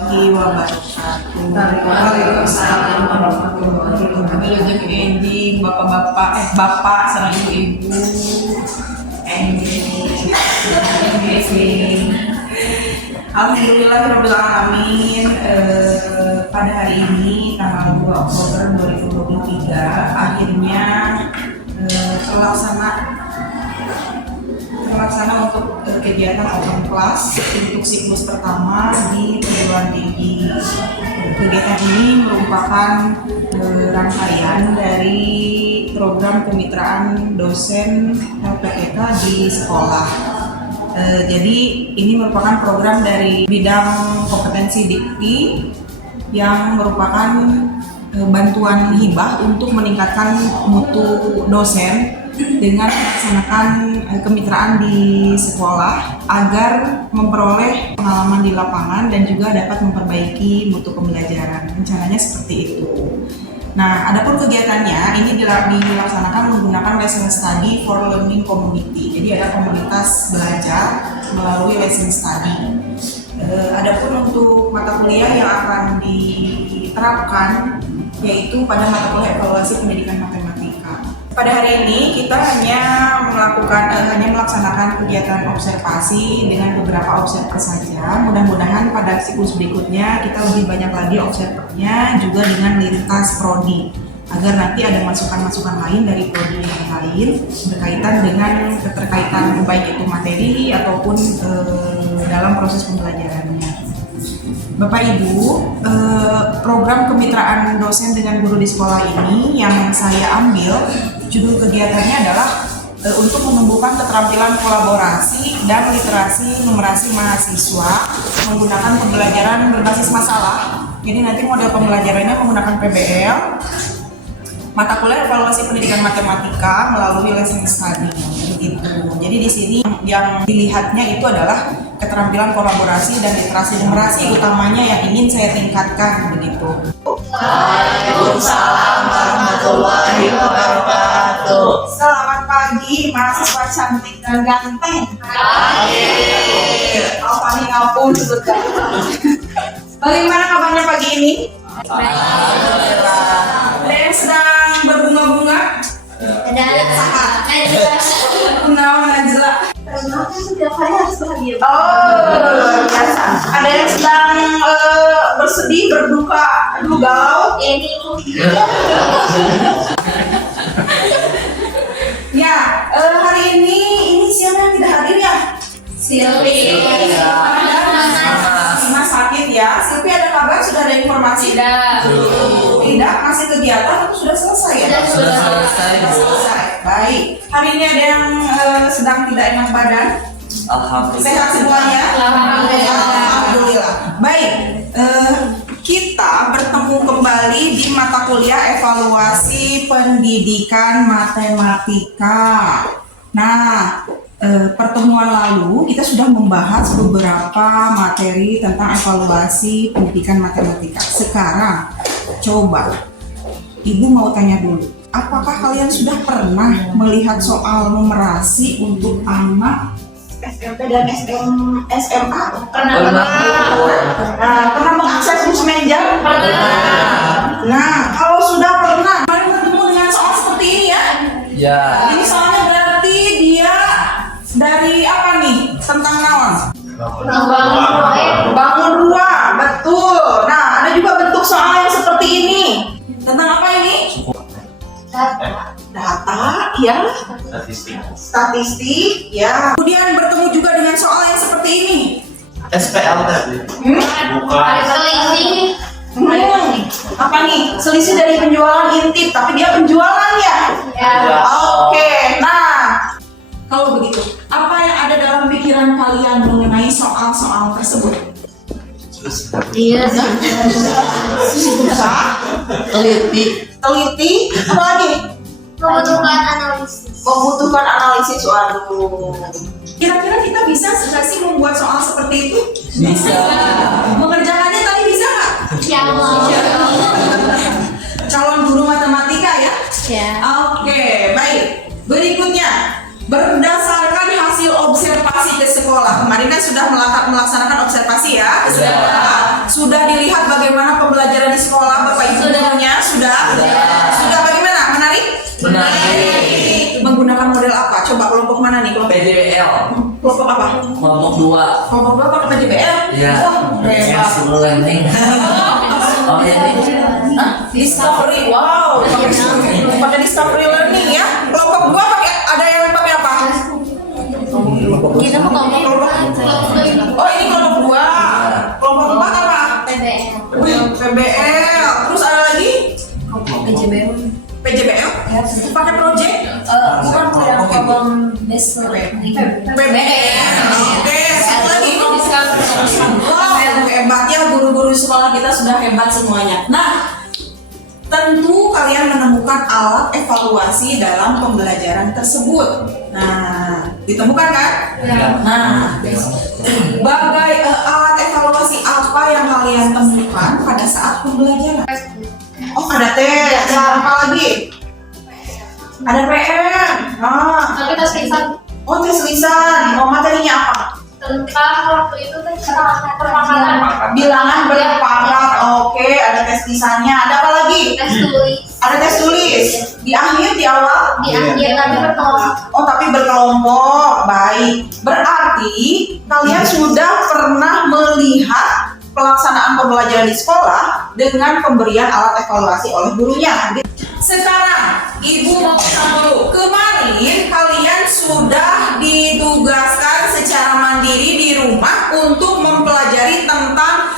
Wabarakatuh. Waalaikumsalam warahmatullahi wabarakatuh. Ending bapak sama ibu-ibu. Ending. Alhamdulillahirabbil alamin. Pada hari ini tanggal 2 Oktober 2023 akhirnya terlaksana untuk kegiatan open class untuk siklus pertama di perguruan tinggi. Kegiatan ini merupakan rangkaian dari program kemitraan dosen LPTK di sekolah. Jadi ini merupakan program dari bidang kompetensi dikti yang merupakan bantuan hibah untuk meningkatkan mutu dosen dengan melaksanakan kemitraan di sekolah agar memperoleh pengalaman di lapangan dan juga dapat memperbaiki mutu pembelajaran. Rencananya seperti itu. Nah, adapun kegiatannya ini dilaksanakan menggunakan lesson study for learning community. Jadi ada komunitas belajar melalui lesson study. Adapun untuk mata kuliah yang akan diterapkan yaitu pada mata kuliah evaluasi pendidikan matematika. Pada hari ini kita hanya melaksanakan kegiatan observasi dengan beberapa observer saja. Mudah-mudahan pada siklus berikutnya kita lebih banyak lagi observernya juga dengan lintas prodi agar nanti ada masukan-masukan lain dari prodi yang lain berkaitan dengan keterkaitan baik itu materi ataupun dalam proses pembelajarannya. Bapak Ibu, program kemitraan dosen dengan guru di sekolah ini yang saya ambil, judul kegiatannya adalah untuk menumbuhkan keterampilan kolaborasi dan literasi numerasi mahasiswa menggunakan pembelajaran berbasis masalah. Jadi nanti model pembelajarannya menggunakan PBL, mata kuliah evaluasi pendidikan matematika melalui lesson study. Begitu. Jadi di sini yang dilihatnya itu adalah keterampilan kolaborasi dan literasi numerasi utamanya yang ingin saya tingkatkan begitu. Waalaikumsalam warahmatullahi wabarakatuh. Selamat pagi mahasiswa cantik dan ganteng. Paling ampun sebutkan. Bagaimana kabarnya pagi ini? Alhamdulillah. Ada yang sedang berbunga-bunga? Ada saat. Najla. Setiap hari harus bahagia. Oh, biasa. Ada yang sedang bersedih, berduka, galau. Ini Ya, hari ini siapa yang tidak hadir ya? Silvi. Mas sakit ya. Silvi ada kabar? Sudah ada informasi? Tidak, masih kegiatan atau sudah selesai ya? Sudah selesai. Baik. Hari ini ada yang sedang tidak enak badan? Alhamdulillah. Sehat semuanya? Alhamdulillah. Baik. Kita bertemu kembali di mata kuliah evaluasi pendidikan matematika. Nah, pertemuan lalu kita sudah membahas beberapa materi tentang evaluasi pendidikan matematika. Sekarang, coba Ibu mau tanya dulu, apakah kalian sudah pernah melihat soal numerasi untuk anak SMP dan SMA? Pernah. Pernah mengakses Messenger? Pernah. Nah, kalau sudah pernah, mari bertemu dengan soal seperti ini ya. Ya. Ini soalnya berarti dia dari apa nih? Tentang naon? Bangun rumah, betul. Nah, ada juga bentuk soal yang seperti ini. Tentang apa ini? Data, ya. Statistik, ya. Kemudian bertemu juga dengan soal yang seperti ini. SPL tadi. Selisih. Apa nih? Selisih dari penjualan intip, tapi dia penjualan ya? Ya. Oke, nah kalau begitu, apa yang ada dalam pikiran kalian mengenai soal-soal tersebut? Iya. Susah, teliti, apa lagi? Membutuhkan analisis. Waduh. Kira-kira kita bisa nggak sih membuat soal seperti itu? Bisa. Mengerjakannya tadi bisa nggak? Ya. Calon guru matematika ya? Ya. Oke, baik. Berikutnya, berdasarkan hasil observasi ke sekolah. Kemarin kan sudah melaksanakan observasi ya ke sekolah. sudah dilihat bagaimana pembelajaran di sekolah Bapak Ibu gurunya? Sudah? Sudah bagaimana? Menarik? Menarik. Menggunakan model apa? Coba kelompok mana nih? Kelompok PJBL. kelompok apa? Kelompok 2. Kelompok berapa pakai PJBL? Iya. Wah, hebat. Suruh landing. Oh ini. Discovery, wow, pakai discovery learning ya. Kelompok 2 pakai ada yang pakai apa? Kita mau ngomong Oh ini kelompok 2. Kelompok 4 apa? PBL. Wih, PBL. Terus ada lagi? PJBL. PJBL? Pakai project? Bukan yang problem based PBL. Oke, satu lagi. Wow, hebatnya guru-guru sekolah kita sudah hebat semuanya. Nah, tentu kalian menemukan alat evaluasi dalam pembelajaran tersebut. Nah, ditemukan kan? Ya. Nah, alat evaluasi apa yang kalian temukan pada saat pembelajaran? Oh, ada tes. Apa lagi? Ada PR. Nah, Tapi tes lisan oh tes lisan. Oh, materinya apa? tentang waktu itu kan perpakaran, Bilangan berpangkat. Oke, ada tes lisannya. Ada apa lagi? tes tulis Ada tes tulis. Di akhir, di awal? di akhir tapi berkelompok. Oh, tapi berkelompok. Baik. Berarti kalian sudah pernah melihat pelaksanaan pembelajaran di sekolah dengan pemberian alat evaluasi oleh gurunya. Sekarang, Ibu mau pesan dulu. Kemarin kalian sudah ditugaskan secara mandiri di rumah untuk mempelajari tentang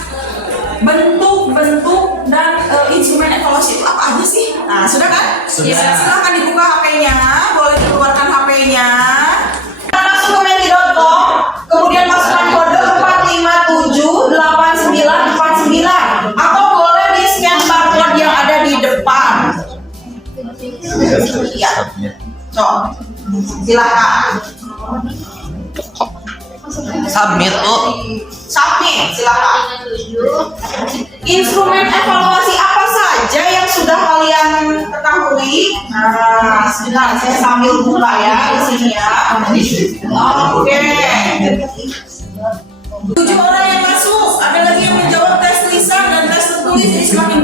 bentuk-bentuk dan instrumen evaluasi itu apa aja sih? Nah, sudah kan? Sudah. Silakan dibuka HP-nya, boleh dikeluarkan HP-nya. Masuk ke menti.com, kemudian masukkan kode 4578949 atau boleh di scan barcode yang ada di depan. Iya. So, silakan. Submit tuh. Submit, silakan. Instrumen evaluasi apa saja yang sudah kalian ketahui? Nah, sebentar saya sambil buka ya di sini ya. Oke. 7 orang yang masuk. Ada lagi yang menjawab tes lisan dan tes tertulis. Ini semakin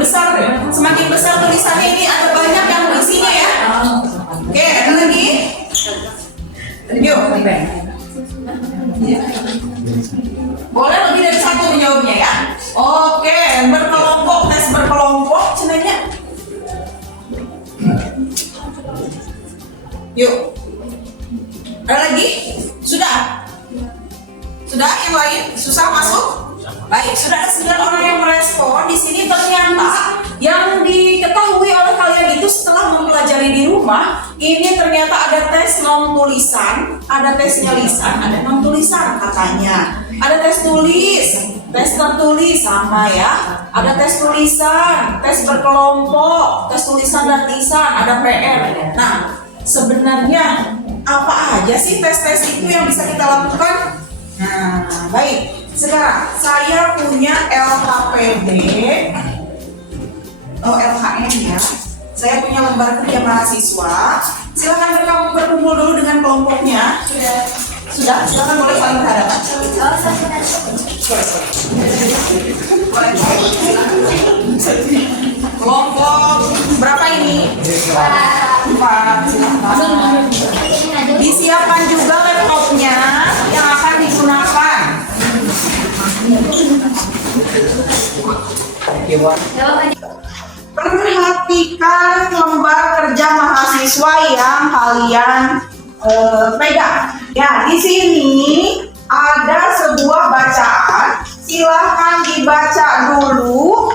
besar tulisannya ini ada banyak yang isinya ya. Oke, ada lagi? Yuk. Boleh lebih dari satu menjawabnya ya. Oke, berkelompok, tes berkelompok cenanya. Yuk. Ada lagi? Sudah? Sudah yang lain? Susah masuk? Baik, sudah ada 9 orang yang merespon. Di sini ternyata yang diketahui oleh kalian itu setelah mempelajari di rumah, ini ternyata ada tes non tulisan, ada tesnya lisan, ada non tulisan katanya. Ada tes tulis, tes tertulis sama ya. Ada tes tulisan, tes berkelompok, tes tulisan dan lisan, ada PR. Nah, sebenarnya apa aja sih tes-tes itu yang bisa kita lakukan? Nah, baik. Sekarang saya punya LKPD, LKM ya. Saya punya lembar kerja mahasiswa. Silakan berkumpul dulu dengan kelompoknya. Sudah. Silakan boleh saling berhadapan. Kelompok berapa ini? 4. Silakan. Disiapkan juga laptopnya yang akan digunakan. Perhatikan lembar kerja mahasiswa yang kalian pegang. Ya, di sini ada sebuah bacaan. Silahkan dibaca dulu.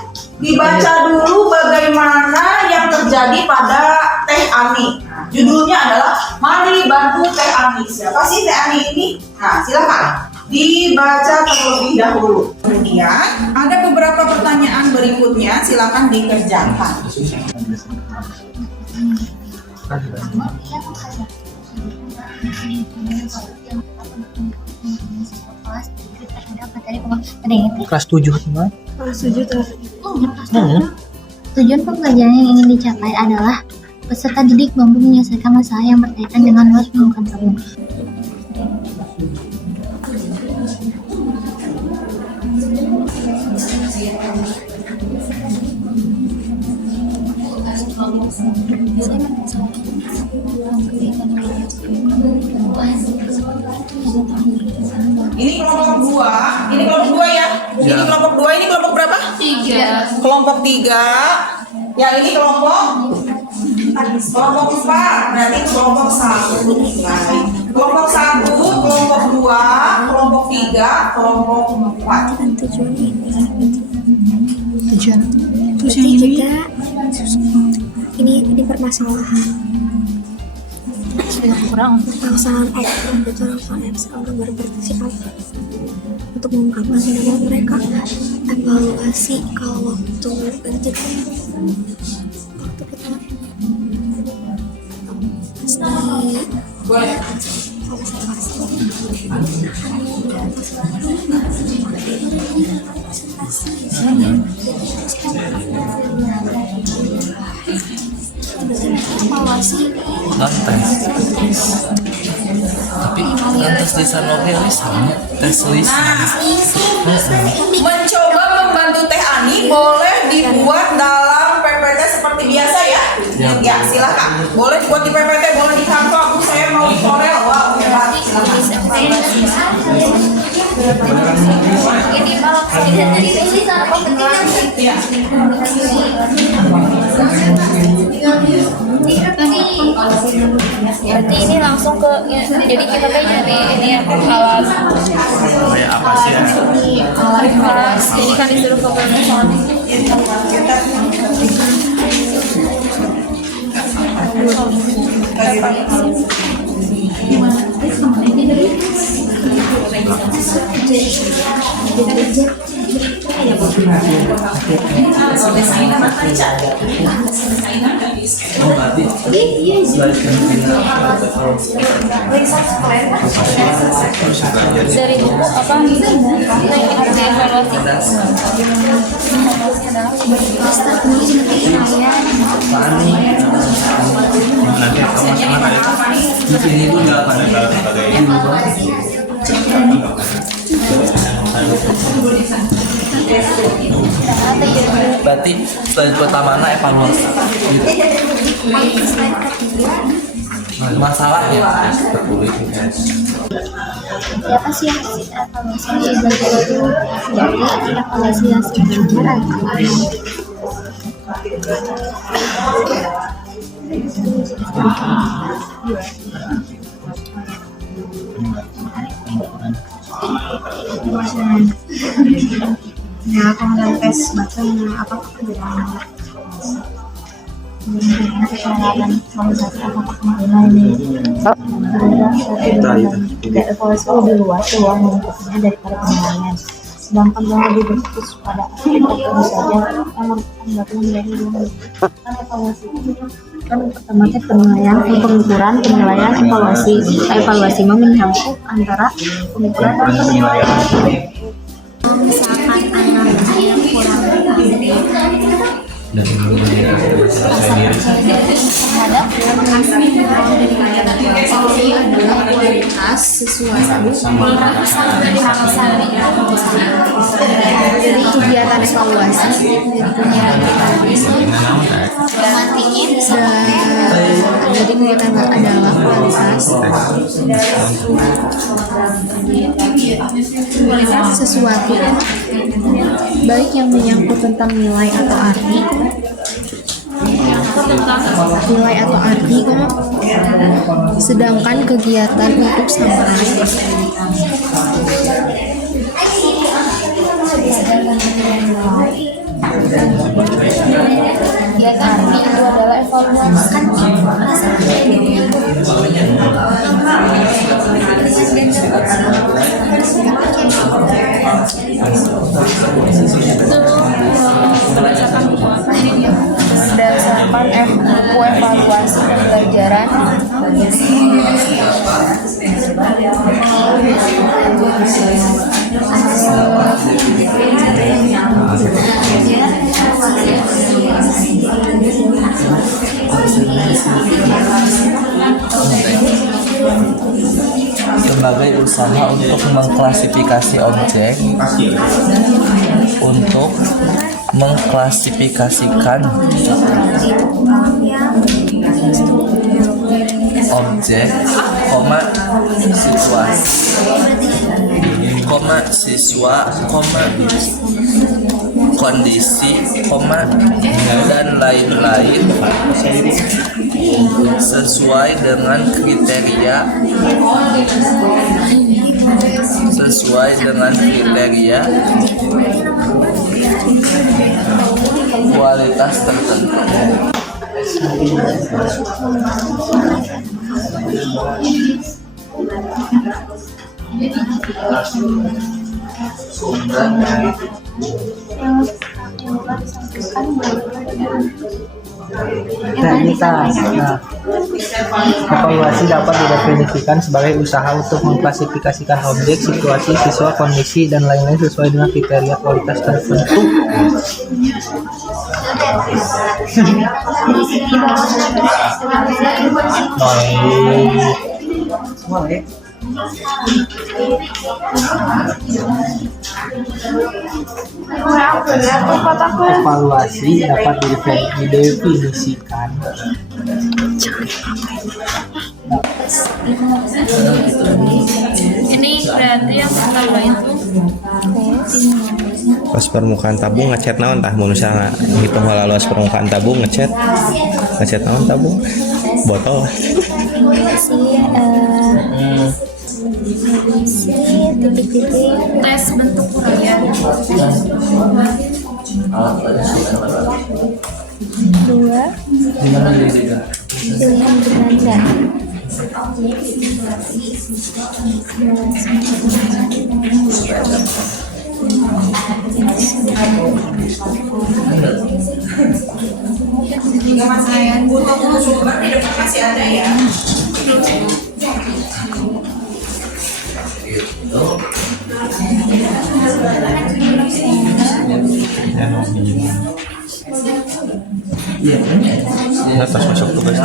Bagaimana yang terjadi pada Teh Ani. Nah, judulnya adalah Mari Bantu Teh Ani. Siapa sih Teh Ani ini? Nah, silakan dibaca terlebih dahulu. Kemudian ada beberapa pertanyaan berikutnya, silakan dikerjakan. Kelas 7 semua. Tujuan pembelajaran yang ingin dicapai adalah peserta didik mampu menyelesaikan masalah yang berkaitan dengan luas menemukan problem. Ini kelompok dua ya. Ini kelompok dua, ini kelompok berapa? 3. Kelompok 3. Yang ini kelompok 4. Berarti kelompok 1. Kelompok 1, kelompok 2, kelompok 3, kelompok 4. Tujuan berarti kita ini permasalahan permasalahan X itu rangsangan X untuk berpartisipasi untuk mengungkapkan pendapat mereka, evaluasi kalau waktu kita evaluasi Tapi tes lisan oke sama tes lisan. Mencoba membantu Teh Ani boleh dibuat dalam PPT seperti biasa ya. Ya, silakan. Boleh dibuat di PPT, boleh di kantor. Aku saya mau di Corel. Wah, hebat. Silakan. Ini malah tidak jadi tulisan kepentingan. Ya. Berarti ini langsung ke jadi kita kan nyari ini alat kelas, jadi kan disuruh ke permukaan. Dari buku apa? Di sini tuh nggak ada. Berarti slide pertama evaluasi gitu. Masalahnya siapa sih yang evaluasi yang belajar itu jadi evaluasi yang sebenarnya ya kemudian tes baca apa perbedaan kesalahan salah satu apakah kemungkinan tidak evaluasi lebih luas ruang mengikutinya daripada penilaian, sedangkan yang lebih berfokus pada aspek tertentu saja yang merupakan menjadi ruang evaluasi kan pertama penilaian, pengukuran, penilaian, evaluasi. Evaluasi menyangkut antara pengukuran dan penilaian. Misalkan analogi yang kurang dan terhadap evaluasi adalah kualitas sesuatu dari kegiatan evaluasi jadi kegiatan adalah kualitas sesuatu baik yang menyangkut tentang nilai atau arti sedangkan kegiatan untuk sampaian kegiatan itu adalah evaluasi berdasarkan buku evaluasi pembelajaran sebagai berusaha untuk mengklasifikasi objek, untuk mengklasifikasikan objek, siswa, kondisi, dan lain-lain sesuai dengan kriteria kualitas tertentu. Evaluasi dapat didefinisikan sebagai usaha untuk mengklasifikasikan objek, situasi, siswa, kondisi, dan lain-lain sesuai dengan kriteria kualitas tertentu. Evaluasi dapat didefinisikan Ini berarti yang pertama itu Pas permukaan tabung ngechat naon tah mun misalnya hitung heula luas permukaan tabung ngechat naon tabung botol titik-titik tes bentuk uraian. dua pilihan beranda Jika Mas Ayan butuh sumber di depan masih ada ya. nah pas masuk tugas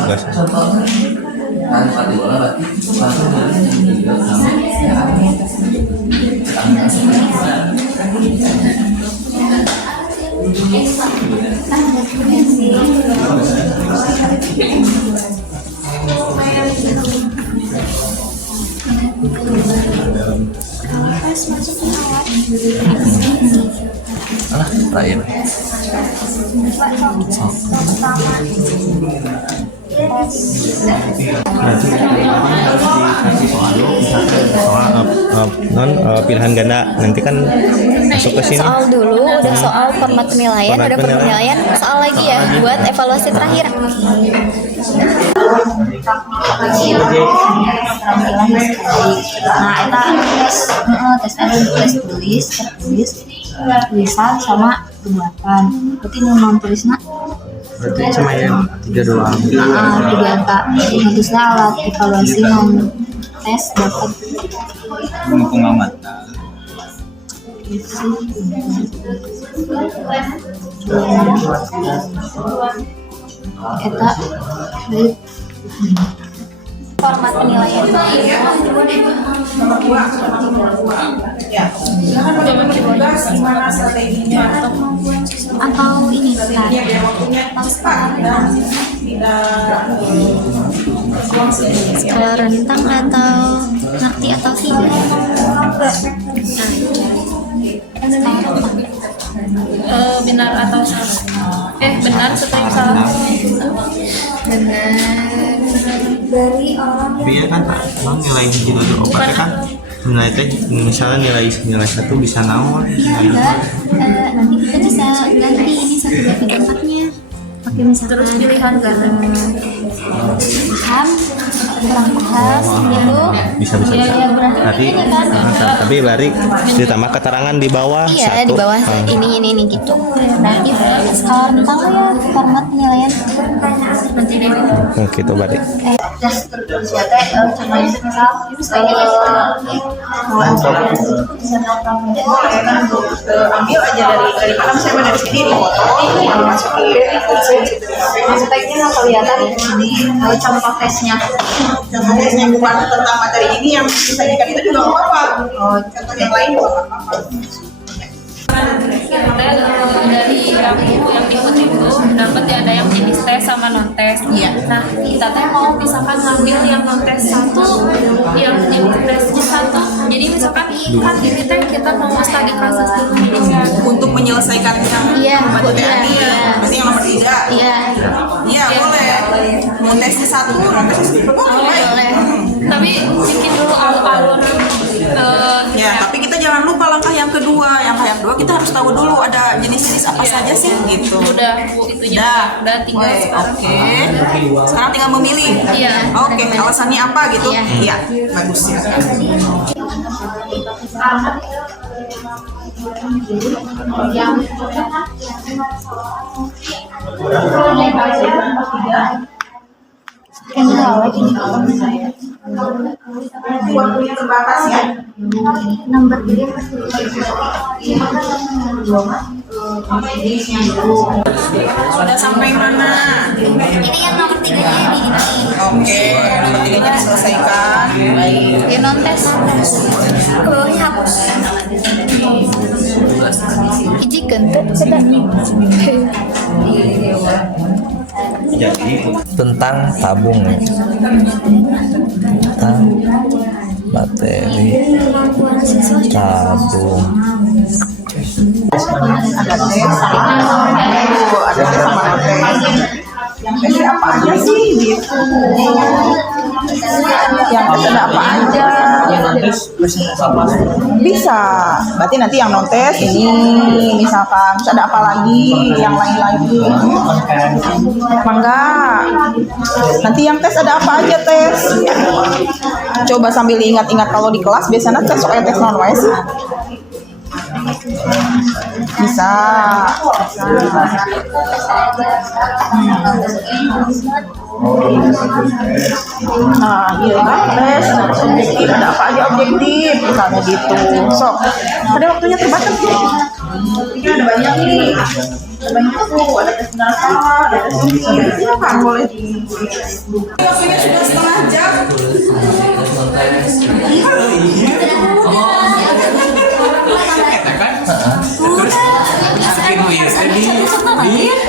lain. Pilihan ganda nanti kan masuk ke sini. soal dulu udah soal format penilaian Format udah penilaian soal lagi ya buat evaluasi terakhir. Nah, eta tes tulisan sama pembuatan. Berarti non tulisna berarti cuma yang 3 doang. tiga tak. Tulisna alat evaluasi non tes dapat Pengamat. eta dari Format penilaian Nomor 2. Ya. Silakan bagaimana tugas gimana strateginya atau ini bentar biar waktunya cepat dan tidak kalau rentang atau ngerti atau tidak. Benar atau salah? Benar setelah salah. Benar dari orang Iya kan tak nilai hiji dua opat kan nilai teh misalnya nilai 1 bisa naon nanti kita bisa ganti ini satu dari tempatnya pakai misalkan Terus pilihan ganda. paham kurang paham gitu bisa ya berarti nanti ini kan tapi balik ditambah keterangan di bawah iya satu. di bawah ini gitu berarti skala rentang ya format penilaian Nanti deh. Gitu balik tes tertulis ya teh cuma misal ambil aja dari mana saya dari sini masuk ke Aspeknya nggak kelihatan ini contoh tesnya. Contoh tesnya bukan tentang materi ini yang disajikan itu juga nggak apa-apa. Contoh yang lain juga nggak apa-apa. Dari yang ikut itu dapat ada yang jenis tes sama non tes. Nah kita teh mau misalkan ngambil yang non tes satu, yang jenis tesnya satu. Jadi misalkan kan ini teh kita mau study kasus dulu nih kan. Untuk menyelesaikan yang materi tadi, berarti yang nomor 3. Iya boleh. Mau tesnya satu, non tesnya satu boleh. Tapi bikin dulu alur-alur. Ya, tapi kita jangan lupa langkah yang kedua. Yang kita harus tahu dulu ada jenis-jenis apa saja sih gitu. Udah Bu, itunya udah tinggal sekarang. Oke. Sekarang tinggal memilih. Iya. Oke, alasannya apa gitu? Iya, bagus ya. Waktunya terbatas ya. Nomor 3 Sudah sampai mana? ini yang nomor 3-nya ini. Oke, nomor 3-nya diselesaikan. Baik. Di non tes. Bawahnya hapus. Ijikan teh sudah. Tentang tabung ya. Tentang materi tabung. Ada tes sama tes. Yang tes apa aja sih gitu? Yang tes ada apa aja? Bisa. Berarti nanti yang non tes ini misalkan terus ada apa lagi? Yang lain lagi? Enggak. Nanti yang tes ada apa aja tes? Coba sambil ingat-ingat kalau di kelas biasanya tes soal tes non wae sih. Bisa. Nah, iya tes objektif ada apa aja objektif misalnya gitu. So, ada waktunya terbatas sih. Ini ada banyak nih. Ada banyak tuh, ada tes benar salah, ada tes ini. Silakan boleh. Waktunya sudah setengah jam.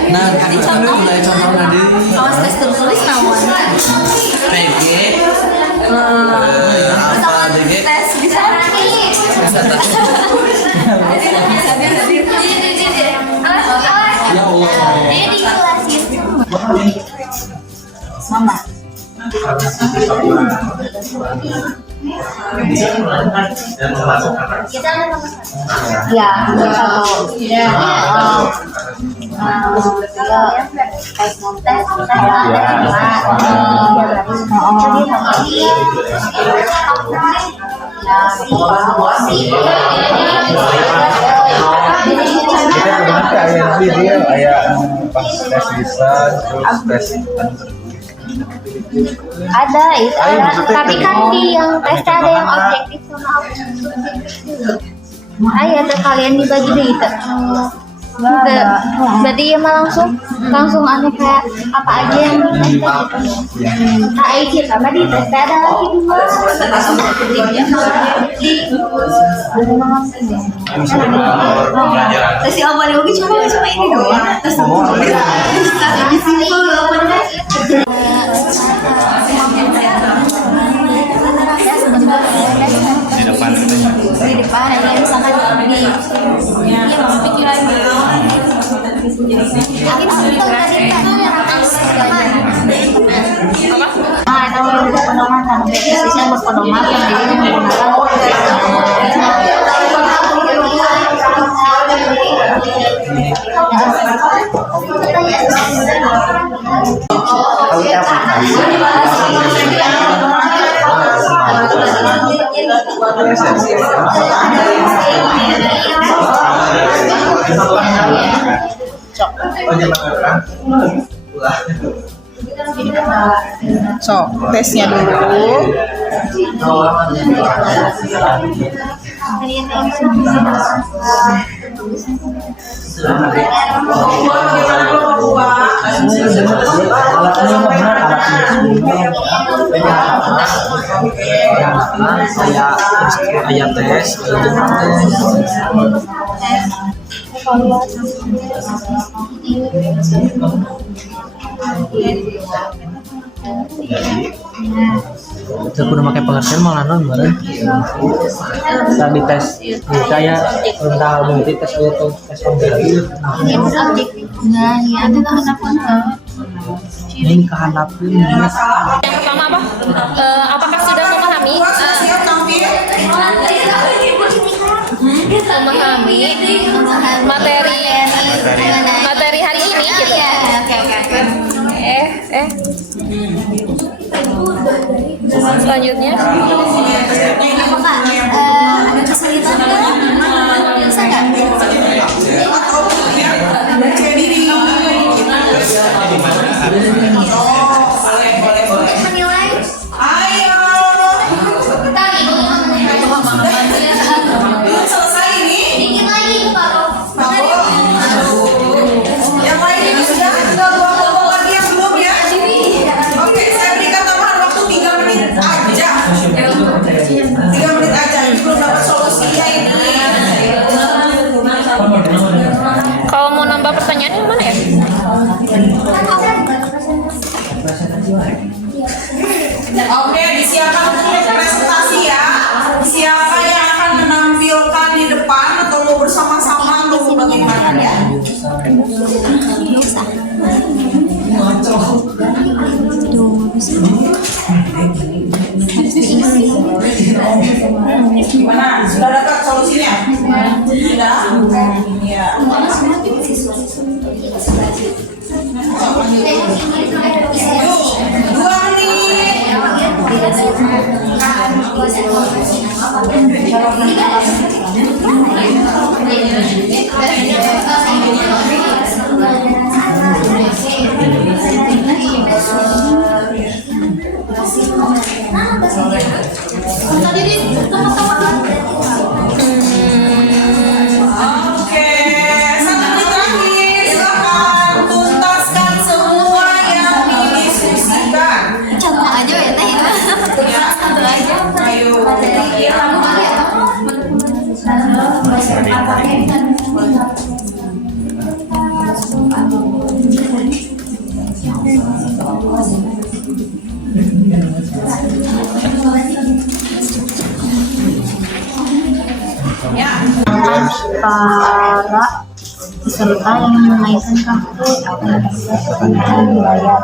Nah, mulai contoh tadi. Awas tes tertulis nawan. PG. Apa DG? Tes bisa nih. Ya Allah. Ini di kelas itu. Mama. Ya, satu. Kita kemudian kayak video kayak pas tes lisan terus tes Ada itu, tapi kan di yang tesnya ada yang objektif sama subjektif. Ayo tuh kalian dibagi deh itu. Berarti ya mah langsung anu kayak apa aja yang dites gitu. Nah, kita tadi tesnya ada lagi 2. Tes apa nih? Oke, coba ini dong. Tes di simpel apa di depan ada misalkan ini pikiran atau berpedoman kan biasanya berpedoman yang menggunakan So, tesnya dulu. Alatnya yang benar, alat instrumen, saya tes, saya kudu pakai pengertian malah non kemarin. Tadi tes saya belum tahu mungkin tes itu tes objektif. Ini pun objektif. Nah, ya ada kehendak. Ini kehandapin. Yang pertama apa? Apakah sudah memahami materi hari ini gitu? Selanjutnya Apakah ada kesulitan bisa nggak? Menilai? Selesai ini. Dikit lagi Pak. Yang lain sudah tinggal 2 kelompok lagi yang belum ya. Oke, saya berikan tambahan waktu 3 menit aja. 3 menit aja. Ini belum dapat solusinya ini. kalau mau nambah pertanyaan yang mana ya? Oke, disiapkan untuk presentasi ya. Siapa yang akan menampilkan di depan atau mau bersama-sama atau mau bagaimana ya? Gimana? Sudah dapat solusinya? Sudah? Iya. Yuk, 2 menit. Oke, 1 menit terakhir. Silakan tuntaskan semua yang didiskusikan. Contoh aja ya teh. Ya, ayo. Ya. Para peserta yang menaikkan kartu akan dibayar.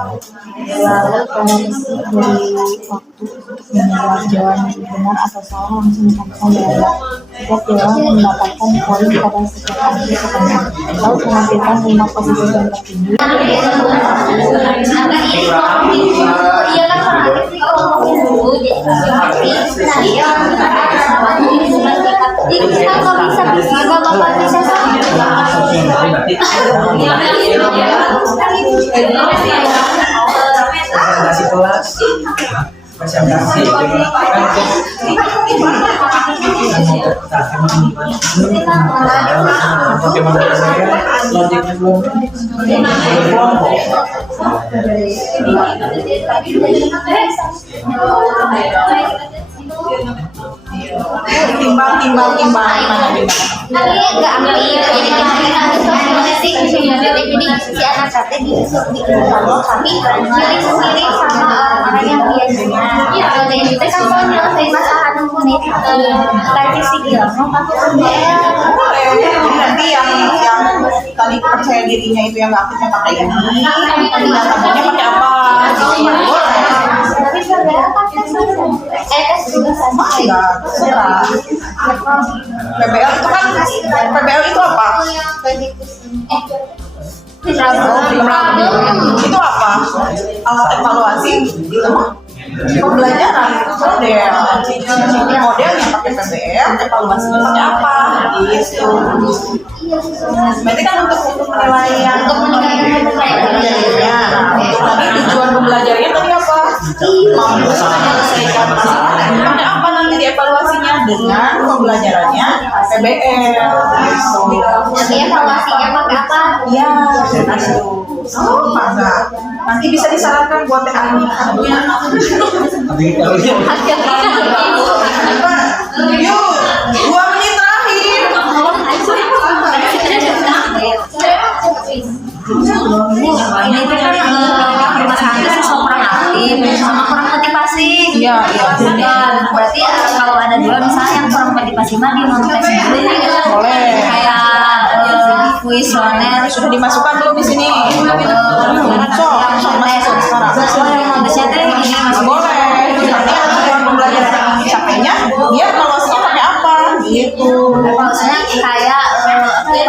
Lalu komisi beri waktu untuk menjawab jawaban yang benar atau salah langsung disampaikan bayar. Setiap jawaban mendapatkan poin pada setiap kali sepanjang. Lalu menampilkan 5 posisi yang tertinggi. Presentasi kelas, presentasi logiknya belum timbang Tapi nggak ambil jadi si anak tete bikin kalau tapi milih sendiri sama orang yang biasanya kalau dari itu kan kalau nyelesain masalah 6 menit lagi sih bilang mau nanti yang tadi percaya dirinya itu yang nggak aktifnya pakai ini, yang tabunya pakai apa? tapi sebenarnya pakai tes juga sama Enggak, terserah. PBL itu kan, PBL itu apa? Itu apa? Alat evaluasi itu pembelajaran model yang pakai PBL, evaluasinya pakai apa? Gitu. Berarti kan untuk penilaian pembelajarannya. Tadi tujuan pembelajarannya tadi apa? Mau menyelesaikan masalah. Pakai apa nanti dievaluasinya? dengan pembelajarannya PBL. Nanti evaluasinya pakai apa? Iya, oh, mantap. Nanti bisa disarankan buat TK ini. Yuk, 2 menit terakhir. Ini tuh kan permasalahannya siswa kurang aktif sama kurang motivasi. Iya. Berarti kalau ada dua misalnya yang kurang motivasi mah di non tes dulu Boleh. kayak kuis soalnya Sudah dimasukkan belum di sini? Sok masuk sekarang. yang non tesnya teh ini masih Boleh. Nanti tujuan pembelajaran yang dicapainya, dia evaluasinya pakai apa? Gitu. maksudnya kayak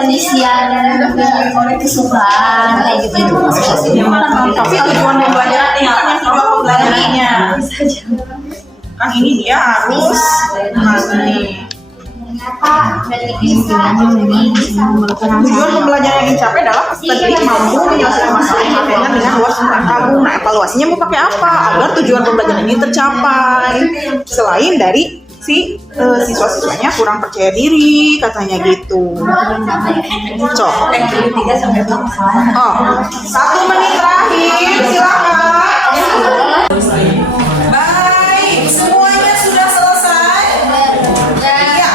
pengisian kesuburan kayak gitu itu Tapi tujuan pembelajaran ini kan yang tujuan pembelajarannya. Kan ini dia harus nih. Tujuan pembelajaran yang dicapai adalah peserta mampu menyelesaikan masalah yang berkaitan dengan luas tentang tabung. Nah, evaluasinya mau pakai apa agar tujuan pembelajaran ini tercapai? Selain dari si siswa-siswanya kurang percaya diri, katanya gitu. Cok. Oh, 1 menit terakhir, silakan. Baik, semuanya sudah selesai. Ya,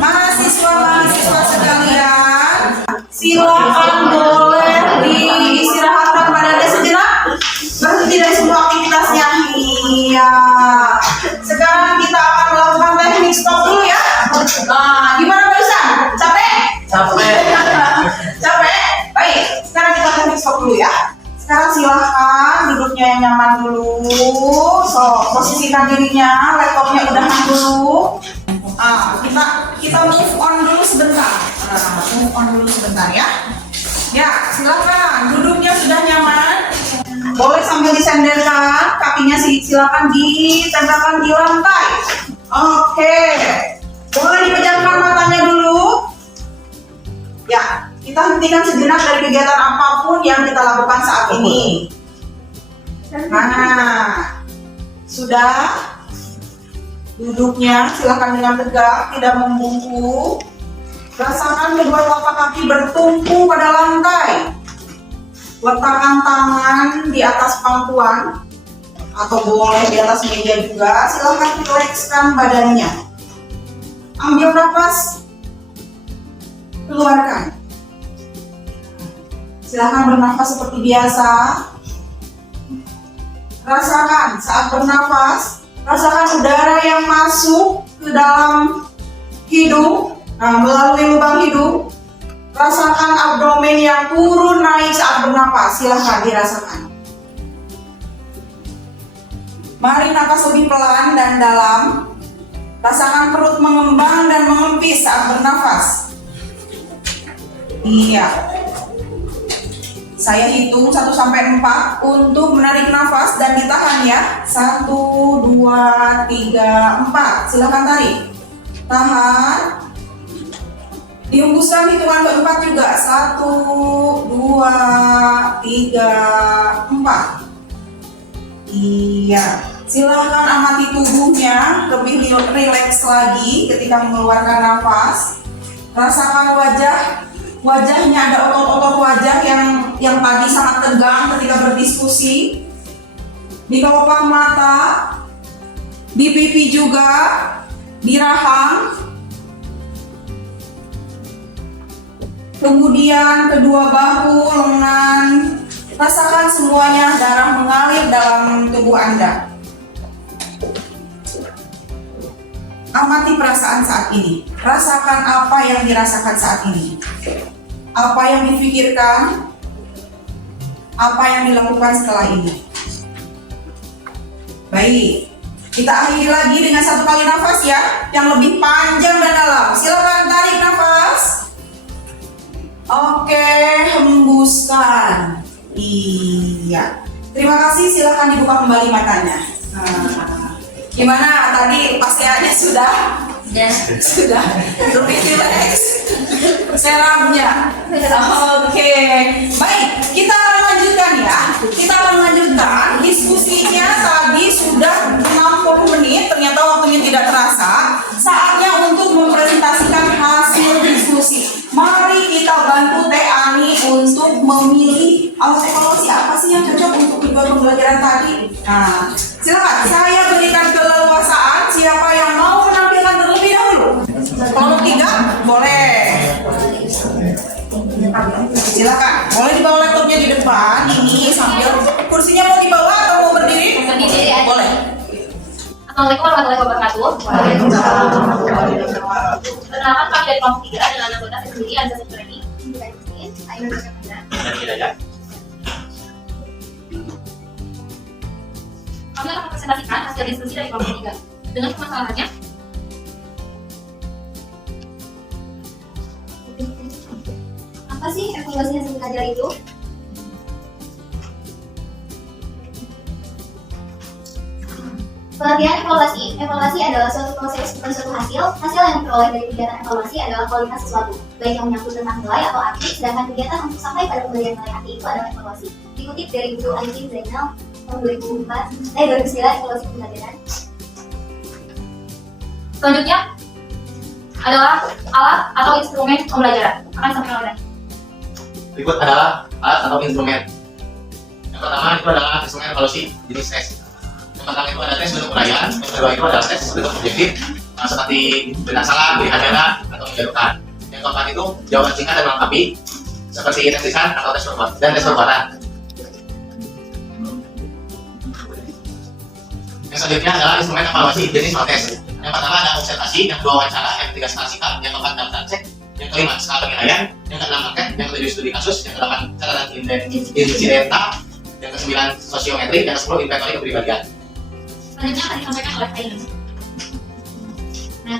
mahasiswa-mahasiswa sekalian, silakan boleh diistirahatkan badannya sejenak. Berhenti dari semua aktivitasnya. Iya. Sekarang kita akan melakukan teknik stop dulu ya. Nah, gimana barusan? Capek? Capek? Baik, sekarang kita teknik stop dulu ya. Sekarang silahkan duduknya yang nyaman dulu. So, posisikan dirinya, laptopnya udahan dulu. Kita move on dulu sebentar. Move on dulu sebentar ya. Ya, silakan. Duduknya sudah nyaman. Boleh sambil disenderkan, kakinya silakan ditempelkan di lantai. Oke. Boleh dipejamkan matanya dulu. Ya, kita hentikan sejenak dari kegiatan apapun yang kita lakukan saat ini. Nah, sudah. Duduknya silakan dengan tegak, tidak membungkuk. Rasakan kedua telapak kaki bertumpu pada lantai. Letakkan tangan di atas pangkuan atau boleh di atas meja juga. Silakan rilekskan badannya. Ambil nafas, keluarkan. Silakan bernafas seperti biasa. Rasakan saat bernafas, rasakan udara yang masuk ke dalam hidung, melalui lubang hidung. Rasakan abdomen yang turun naik saat bernapas. Silahkan dirasakan. Mari napas lebih pelan dan dalam. Rasakan perut mengembang dan mengempis saat bernafas. Iya. Saya hitung 1 sampai 4 untuk menarik nafas dan ditahan ya. 1, 2, 3, 4. Silahkan tarik. Tahan. Dihembuskan hitungan keempat juga. 1, 2, 3, 4. Iya. Silahkan amati tubuhnya lebih rileks lagi ketika mengeluarkan nafas. Rasakan wajahnya, ada otot-otot wajah yang tadi sangat tegang ketika berdiskusi. Di kelopak mata, di pipi juga, di rahang. Kemudian kedua bahu, lengan. Rasakan semuanya darah mengalir dalam tubuh Anda. Amati perasaan saat ini. Rasakan apa yang dirasakan saat ini. Apa yang difikirkan. Apa yang dilakukan setelah ini. Baik. Kita akhiri lagi dengan 1 kali nafas ya, yang lebih panjang dan dalam. Silakan tarik nafas. Oke, hembuskan. Iya. Terima kasih, silakan dibuka kembali matanya. Gimana tadi pastiannya sudah? Ya. Sudah. Lebih relax. Seramnya. Oke. Baik, kita akan lanjutkan ya. Kita akan lanjutkan diskusinya tadi sudah 60 menit. Ternyata waktunya tidak terasa. Saatnya untuk memilih alat evaluasi apa sih yang cocok untuk tujuan pembelajaran tadi. Nah, silakan saya berikan keleluasaan siapa yang mau menampilkan terlebih dahulu. Kalau tidak, boleh. Silakan, boleh dibawa laptopnya di depan ini sambil kursinya mau dibawa atau mau berdiri? Berdiri aja. Boleh. Assalamualaikum warahmatullahi wabarakatuh. Perkenalkan kami dari kelompok 3 dengan anggota sendiri Anza Sekurani. Ayo kami akan presentasikan hasil diskusi dari kelompok 3 dengan permasalahannya. Apa sih evaluasi hasil belajar itu? Pengertian evaluasi adalah suatu proses bukan suatu hasil yang diperoleh dari kegiatan evaluasi adalah kualitas sesuatu, baik yang menyangkut tentang nilai atau arti, sedangkan kegiatan untuk sampai pada pemberian nilai arti itu adalah evaluasi. Dikutip dari buku IT Zainal tahun 2009 evaluasi pembelajaran. Selanjutnya adalah alat atau instrumen pembelajaran. Akan disampaikan oleh Berikut adalah alat atau instrumen. Yang pertama itu adalah instrumen evaluasi jenis tes. Yang pertama itu ada tes bentuk uraian, yang kedua itu adalah tes bentuk objektif seperti benar salah, beri hadana, atau menjatuhkan. Yang keempat itu jawaban singkat dan melengkapi seperti tes lisan atau tes perbuatan. Yang selanjutnya adalah instrumen evaluasi jenis non-tes. Yang pertama ada observasi, yang kedua wawancara, yang ketiga skala sikap, yang keempat daftar cek, yang kelima skala penilaian, yang keenam angket, yang ketujuh studi kasus, yang kedelapan catatan insidental, yang kesembilan sosiometri, yang ke-10 inventory kepribadian. selanjutnya akan disampaikan oleh Aini. Nah,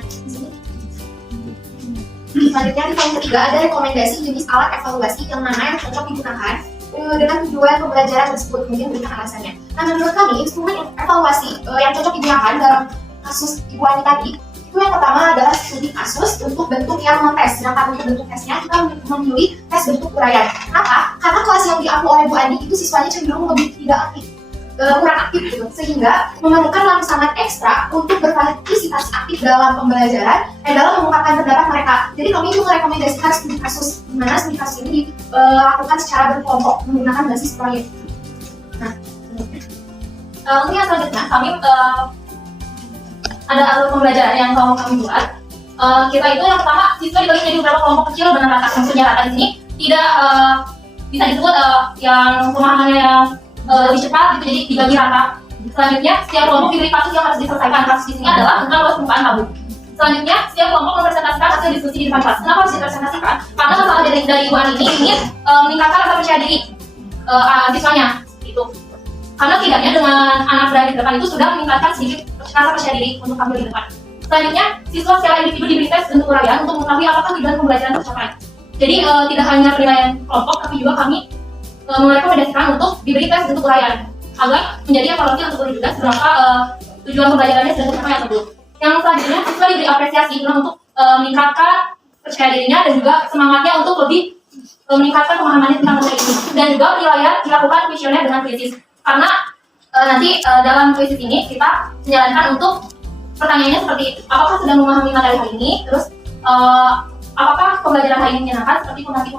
selanjutnya di kelompok 3 ada rekomendasi jenis alat evaluasi yang mana yang cocok digunakan dengan tujuan pembelajaran tersebut, kemudian berikan alasannya. Nah, menurut kami instrumen evaluasi yang cocok digunakan dalam kasus Ibu Ani tadi itu yang pertama adalah studi kasus untuk bentuk yang non-tes, sedangkan untuk bentuk tesnya kita memilih tes bentuk uraian. Kenapa? Karena kelas yang diambil oleh Bu Andi itu siswanya cenderung lebih tidak aktif, kurang aktif gitu, sehingga memerlukan rangsangan ekstra untuk berpartisipasi aktif dalam pembelajaran dan dalam mengungkapkan pendapat mereka. Jadi kami itu merekomendasikan studi kasus, di mana studi kasus ini dilakukan secara berkelompok menggunakan basis proyek. Nah, untuk yang selanjutnya kami ada alur pembelajaran yang kami buat. Kita itu yang pertama siswa dibagi jadi beberapa kelompok kecil benar rata. Maksudnya rata di sini tidak bisa disebut yang pemahamannya yang lebih cepat gitu, jadi dibagi rata. Selanjutnya setiap kelompok diberi kasus yang harus diselesaikan. Kasus di sini adalah tentang luas permukaan tabung. Selanjutnya setiap kelompok mempresentasikan hasil diskusi di depan kelas. Kenapa harus dipresentasikan? Karena masalah dari Ibu Ani ini ingin meningkatkan rasa percaya diri siswanya itu. Karena tidaknya dengan anak berada di depan itu sudah meningkatkan sedikit rasa percaya diri untuk tampil di depan. Selanjutnya, siswa secara individu diberi tes bentuk uraian untuk mengetahui apakah tujuan pembelajaran tercapai. Jadi tidak hanya penilaian kelompok, tapi juga kami merekomendasikan untuk diberi tes bentuk uraian agar menjadi evaluasi untuk guru juga seberapa tujuan pembelajarannya sudah tercapai atau belum. Yang selanjutnya, siswa diberi apresiasi untuk meningkatkan percaya dirinya dan juga semangatnya untuk lebih meningkatkan pemahamannya tentang materi ini. Dan juga penilaian dilakukan kuesioner dengan kritis. Karena nanti dalam kuis ini kita menyarankan untuk pertanyaannya seperti apakah sudah memahami materi hari ini, terus apakah pembelajaran hari ini menyenangkan, seperti pematih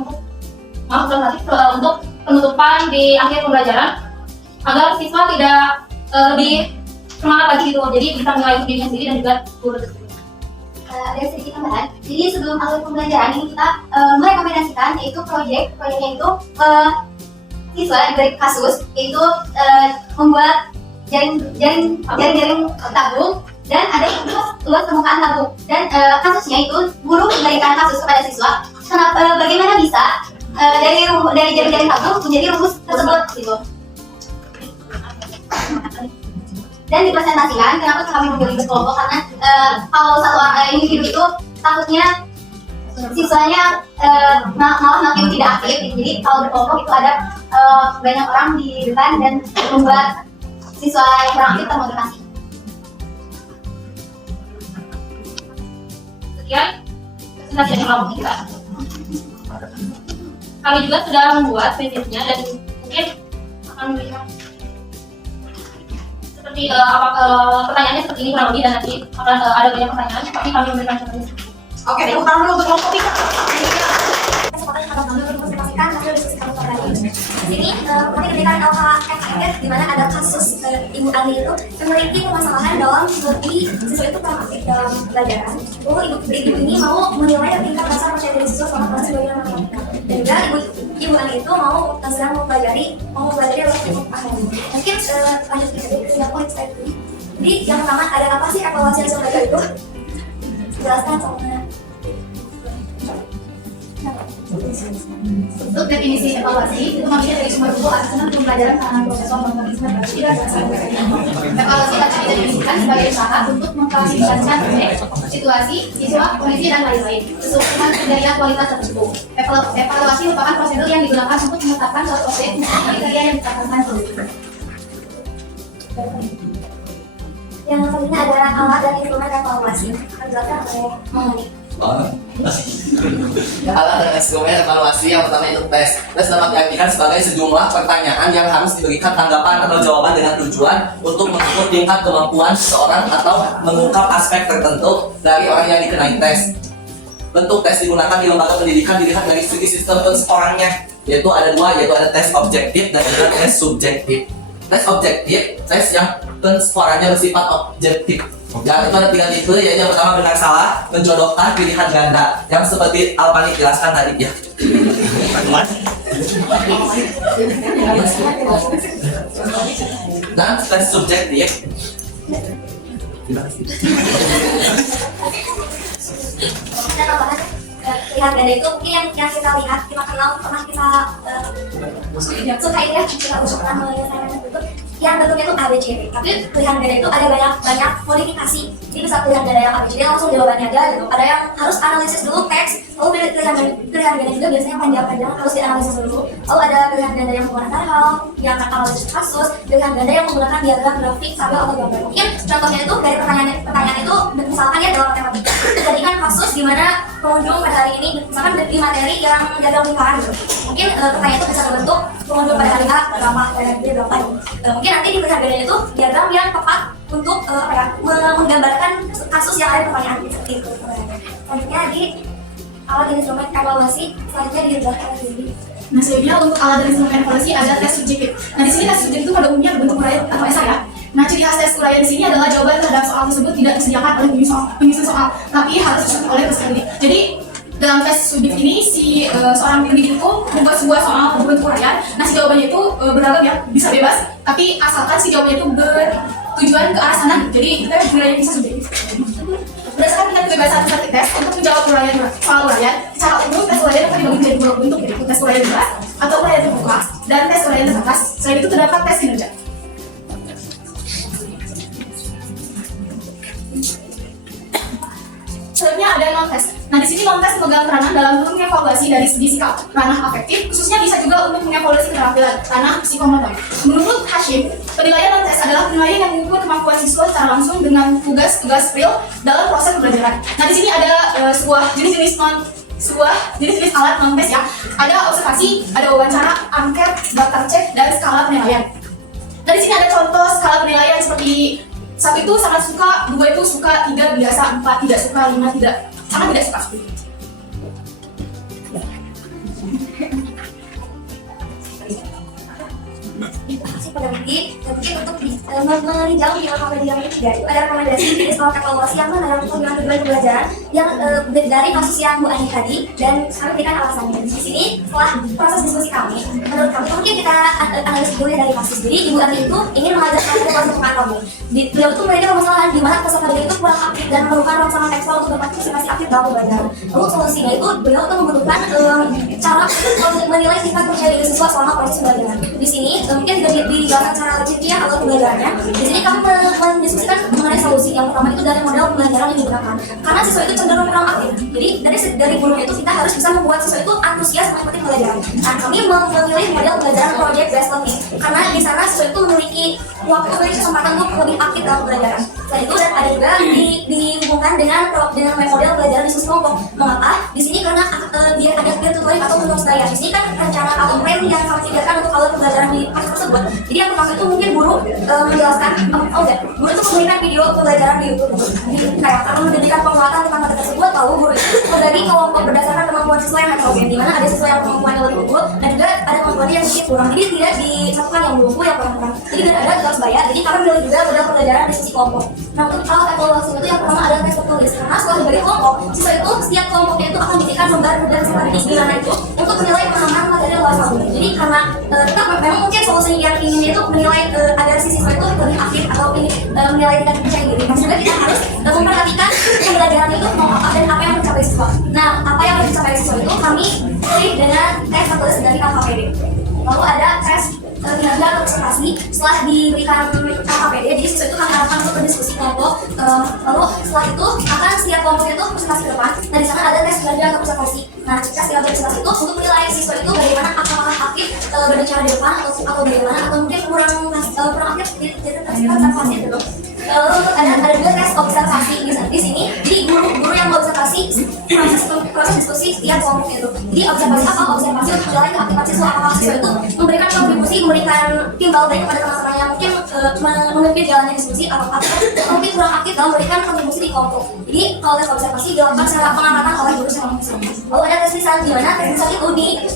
untuk penutupan di akhir pembelajaran agar siswa tidak lebih semangat lagi gitu, jadi bisa menilai dirinya sendiri dan juga guru tersebut. Ada sedikit tambahan. Jadi sebelum alur pembelajaran ini kita merekomendasikan yaitu proyeknya itu siswa diberi kasus yaitu membuat jaring tabung dan ada yang luas permukaan tabung, dan kasusnya itu guru memberikan kasus kepada siswa bagaimana bisa dari jaring tabung menjadi rumus tersebut gitu. Dan dipresentasikan. Kenapa kami memilih berkelompok? Karena kalau satu individu itu takutnya siswanya malah makin tidak aktif. Jadi kalau berkelompok itu ada banyak orang di depan dan membuat siswa yang kurang aktif termotivasi. Sekian presentasi dari kelompok kita. Kami juga sudah membuat prinsipnya dan mungkin akan memberikan seperti pertanyaannya seperti ini kurang lebih, dan nanti akan ada banyak pertanyaan tapi kami memberikan contohnya. Oke, tepuk tangan dulu untuk kelompok 3. Kesempatan yang kami berpresentasikan hasil diskusi kami Ini kami ketika LKFF di mana ada kasus Ibu Ani itu memiliki permasalahan dalam di siswa itu kurang aktif dalam pelajaran. Lalu ibu ini mau menilai tingkat rasa percaya diri siswa selama kelas belajar matematika. Dan juga ibu Ani itu mau sedang mempelajari adalah cukup ahli. Mungkin lanjut ke yang poin saya dulu. Jadi yang pertama ada apa sih evaluasi hasil belajar itu? Jelaskan soalnya. Untuk definisi evaluasi, itu maksudnya dari sumber buku asesmen pembelajaran tentang proses pembangunan tidak evaluasi dapat didefinisikan sebagai usaha untuk mengklasifikasikan situasi, siswa, kondisi, dan lain-lain sesuai dengan kriteria kualitas tertentu. Evaluasi merupakan prosedur yang digunakan untuk menetapkan suatu objek kriteria yang ditetapkan sendiri. Yang selanjutnya adalah alat dan instrumen evaluasi. Penjelasan oleh Moni. Alat dan instrumen evaluasi yang pertama itu tes. Tes dapat diartikan sebagai sejumlah pertanyaan yang harus diberikan tanggapan atau jawaban dengan tujuan untuk mengukur tingkat kemampuan seseorang atau mengungkap aspek tertentu dari orang yang dikenai tes. Bentuk tes digunakan di lembaga pendidikan dilihat dari segi sistem orangnya, yaitu ada dua, yaitu ada tes objektif dan juga tes subjektif. Tes objektif, tes yang suaranya bersifat objektif. Ya, itu ada 3 tipe, yaitu yang pertama benar salah, menjodohkan, pilihan ganda, yang seperti Alpani jelaskan tadi ya. Dan tes subjektif. Pilihan ganda itu mungkin yang kita lihat, kita kenal, pernah kita sukai ya, kita pernah menyelesaikan itu yang bentuknya itu ABCD. Tapi pilihan ganda itu ada banyak modifikasi. Jadi bisa pilihan ganda yang ABCD langsung jawabannya aja gitu. Ada yang harus analisis dulu teks. Lalu pilihan ganda juga biasanya panjang-panjang harus dianalisis dulu. Lalu ada pilihan ganda yang menggunakan hal, yang analisis kasus, pilihan ganda yang menggunakan diagram, grafik, tabel atau gambar. Mungkin contohnya itu dari pertanyaan itu misalkan ya dalam matematika. Jadikan kasus di mana pengunjung pada hari ini misalkan di materi yang diagram lingkaran gitu. Mungkin pertanyaan itu bisa berbentuk pengunjung pada hari A berapa, pada hari B berapa. Mungkin nanti di pilihan ganda itu diagram yang tepat untuk menggambarkan kasus yang ada di pertanyaan seperti itu. Selanjutnya di alat dan instrumen evaluasi, selanjutnya dijelaskan lagi. Nah, selanjutnya untuk alat dan instrumen evaluasi ada tes subjektif. Nah, di sini tes subjektif itu pada umumnya berbentuk uraian atau esai ya. Nah, ciri khas tes uraian di sini adalah jawaban terhadap soal tersebut tidak disediakan oleh penyusun soal, tapi harus disusun oleh peserta didik. Jadi dalam tes subjektif ini seorang pendidik itu membuat sebuah soal berbentuk uraian. Nah, si jawabannya itu beragam ya, bisa bebas, tapi asalkan si jawabannya itu bertujuan ke arah sana. Jadi kita uraian bisa subjektif. Berdasarkan tingkat kebebasan peserta tes untuk menjawab soal uraian, secara umum tes uraian akan dibagi menjadi 2 bentuk, yaitu tes uraian bebas atau uraian terbuka dan tes uraian terbatas. Selain itu terdapat tes kinerja. Selanjutnya ada non-tes. Nah, di sini non-tes memegang peranan dalam mengevaluasi dari segi sikap ranah afektif, khususnya bisa juga untuk mengevaluasi keterampilan ranah psikomotor. Menurut Hashim, penilaian non-tes adalah penilaian yang mengukur kemampuan siswa secara langsung dengan tugas-tugas real dalam proses pembelajaran. Nah, di sini ada sebuah jenis-jenis alat non-tes ya. Ada observasi, ada wawancara, angket, daftar cek, dan skala penilaian. Nah, di sini ada contoh skala penilaian seperti 1 itu sangat suka, 2 itu suka, 3 biasa, 4 tidak suka, 5 sangat tidak suka. Mungkin untuk meninjau di rekomendasi ketiga itu ada rekomendasi dari soal evaluasi yang mana dalam tujuan pembelajaran yang dari kasus yang Bu Ani tadi, dan kami berikan alasannya. Di sini setelah proses diskusi kami, menurut kami mungkin kita analisis dulu dari kasus. Jadi Ibu Ani itu ingin mengajarkan proses pengetahuan. Beliau itu memiliki permasalahan di mana peserta didik itu kurang aktif dan memerlukan rangsangan tekstual untuk berpartisipasi aktif dalam pembelajaran. Lalu solusinya itu beliau itu membutuhkan cara menilai tingkat percaya diri siswa selama proses pembelajaran. Di sini mungkin dijelaskan secara lebih atau pembelajarannya. Di sini kami mendiskusikan mengenai solusi. Yang pertama itu dari model pembelajaran yang digunakan. Karena siswa itu cenderung kurang aktif. Jadi dari gurunya itu kita harus bisa membuat siswa itu antusias mengikuti pelajaran. Nah, kami memilih model pembelajaran project based learning. Karena di sana siswa itu memiliki waktu dan kesempatan untuk lebih aktif dalam pelajaran. Selain itu dan ada juga dihubungkan dengan model pelajaran diskusi kelompok. Mengapa? Di sini karena dia ada peer tutoring atau tutor sebaya. Di sini kan rencana atau plan yang kami sediakan untuk alur pembelajaran di kelas tersebut. Jadi yang pertama itu mungkin guru menjelaskan, guru itu memberikan video pembelajaran di YouTube. Kayak karena memberikan penguatan tentang materi tersebut, lalu guru itu membagi kelompok berdasarkan kemampuan siswa yang heterogen, di mana ada siswa yang kemampuannya lebih unggul dan juga ada kemampuannya yang sedikit kurang. Jadi tidak disatukan yang unggul yang kurang. Jadi biar ada tutor sebaya. Jadi kami pilih juga model pembelajaran diskusi kelompok. Nah untuk alat evaluasi itu yang pertama ada tes tertulis. Karena setelah dibagi kelompok, siswa itu setiap kelompoknya itu akan diberikan lembar dan strategi di mana itu untuk menilai pemahaman materi luas kamu. Jadi karena kita memang mungkin solusi yang inginnya itu menilai agar si siswa itu lebih aktif atau menilai tingkat percaya diri. Tapi juga kita harus memperhatikan pembelajaran itu mau apa dan apa yang mencapai siswa. Nah apa yang mencapai siswa itu kami pilih dengan tes tertulis dari KKPD. Lalu ada tes kinerja presentasi setelah diberikan KKPD, jadi siswa itu akan diarahkan untuk berdiskusi kelompok. Lalu setelah itu akan setiap kelompok itu presentasi ke depan. Nah di sana ada tes kinerja presentasi. Nah tes kinerja presentasi itu untuk menilai siswa itu bagaimana apakah aktif berbicara di depan atau bagaimana atau mungkin kurang aktif tidak terkonsentrasi gitu. Lalu ada juga tes observasi di sini. Jadi guru yang observasi proses diskusi setiap kelompok itu. Jadi observasi apa? Observasi untuk menilai keaktifan siswa, apakah siswa itu memberikan kontribusi, memberikan timbal balik kepada teman-teman yang mungkin memimpin jalannya diskusi atau mungkin kurang aktif dalam memberikan kontribusi di kelompok. Jadi kalau tes observasi dilakukan secara pengamatan oleh guru secara langsung. Lalu ada tes lisan, di mana tes lisan itu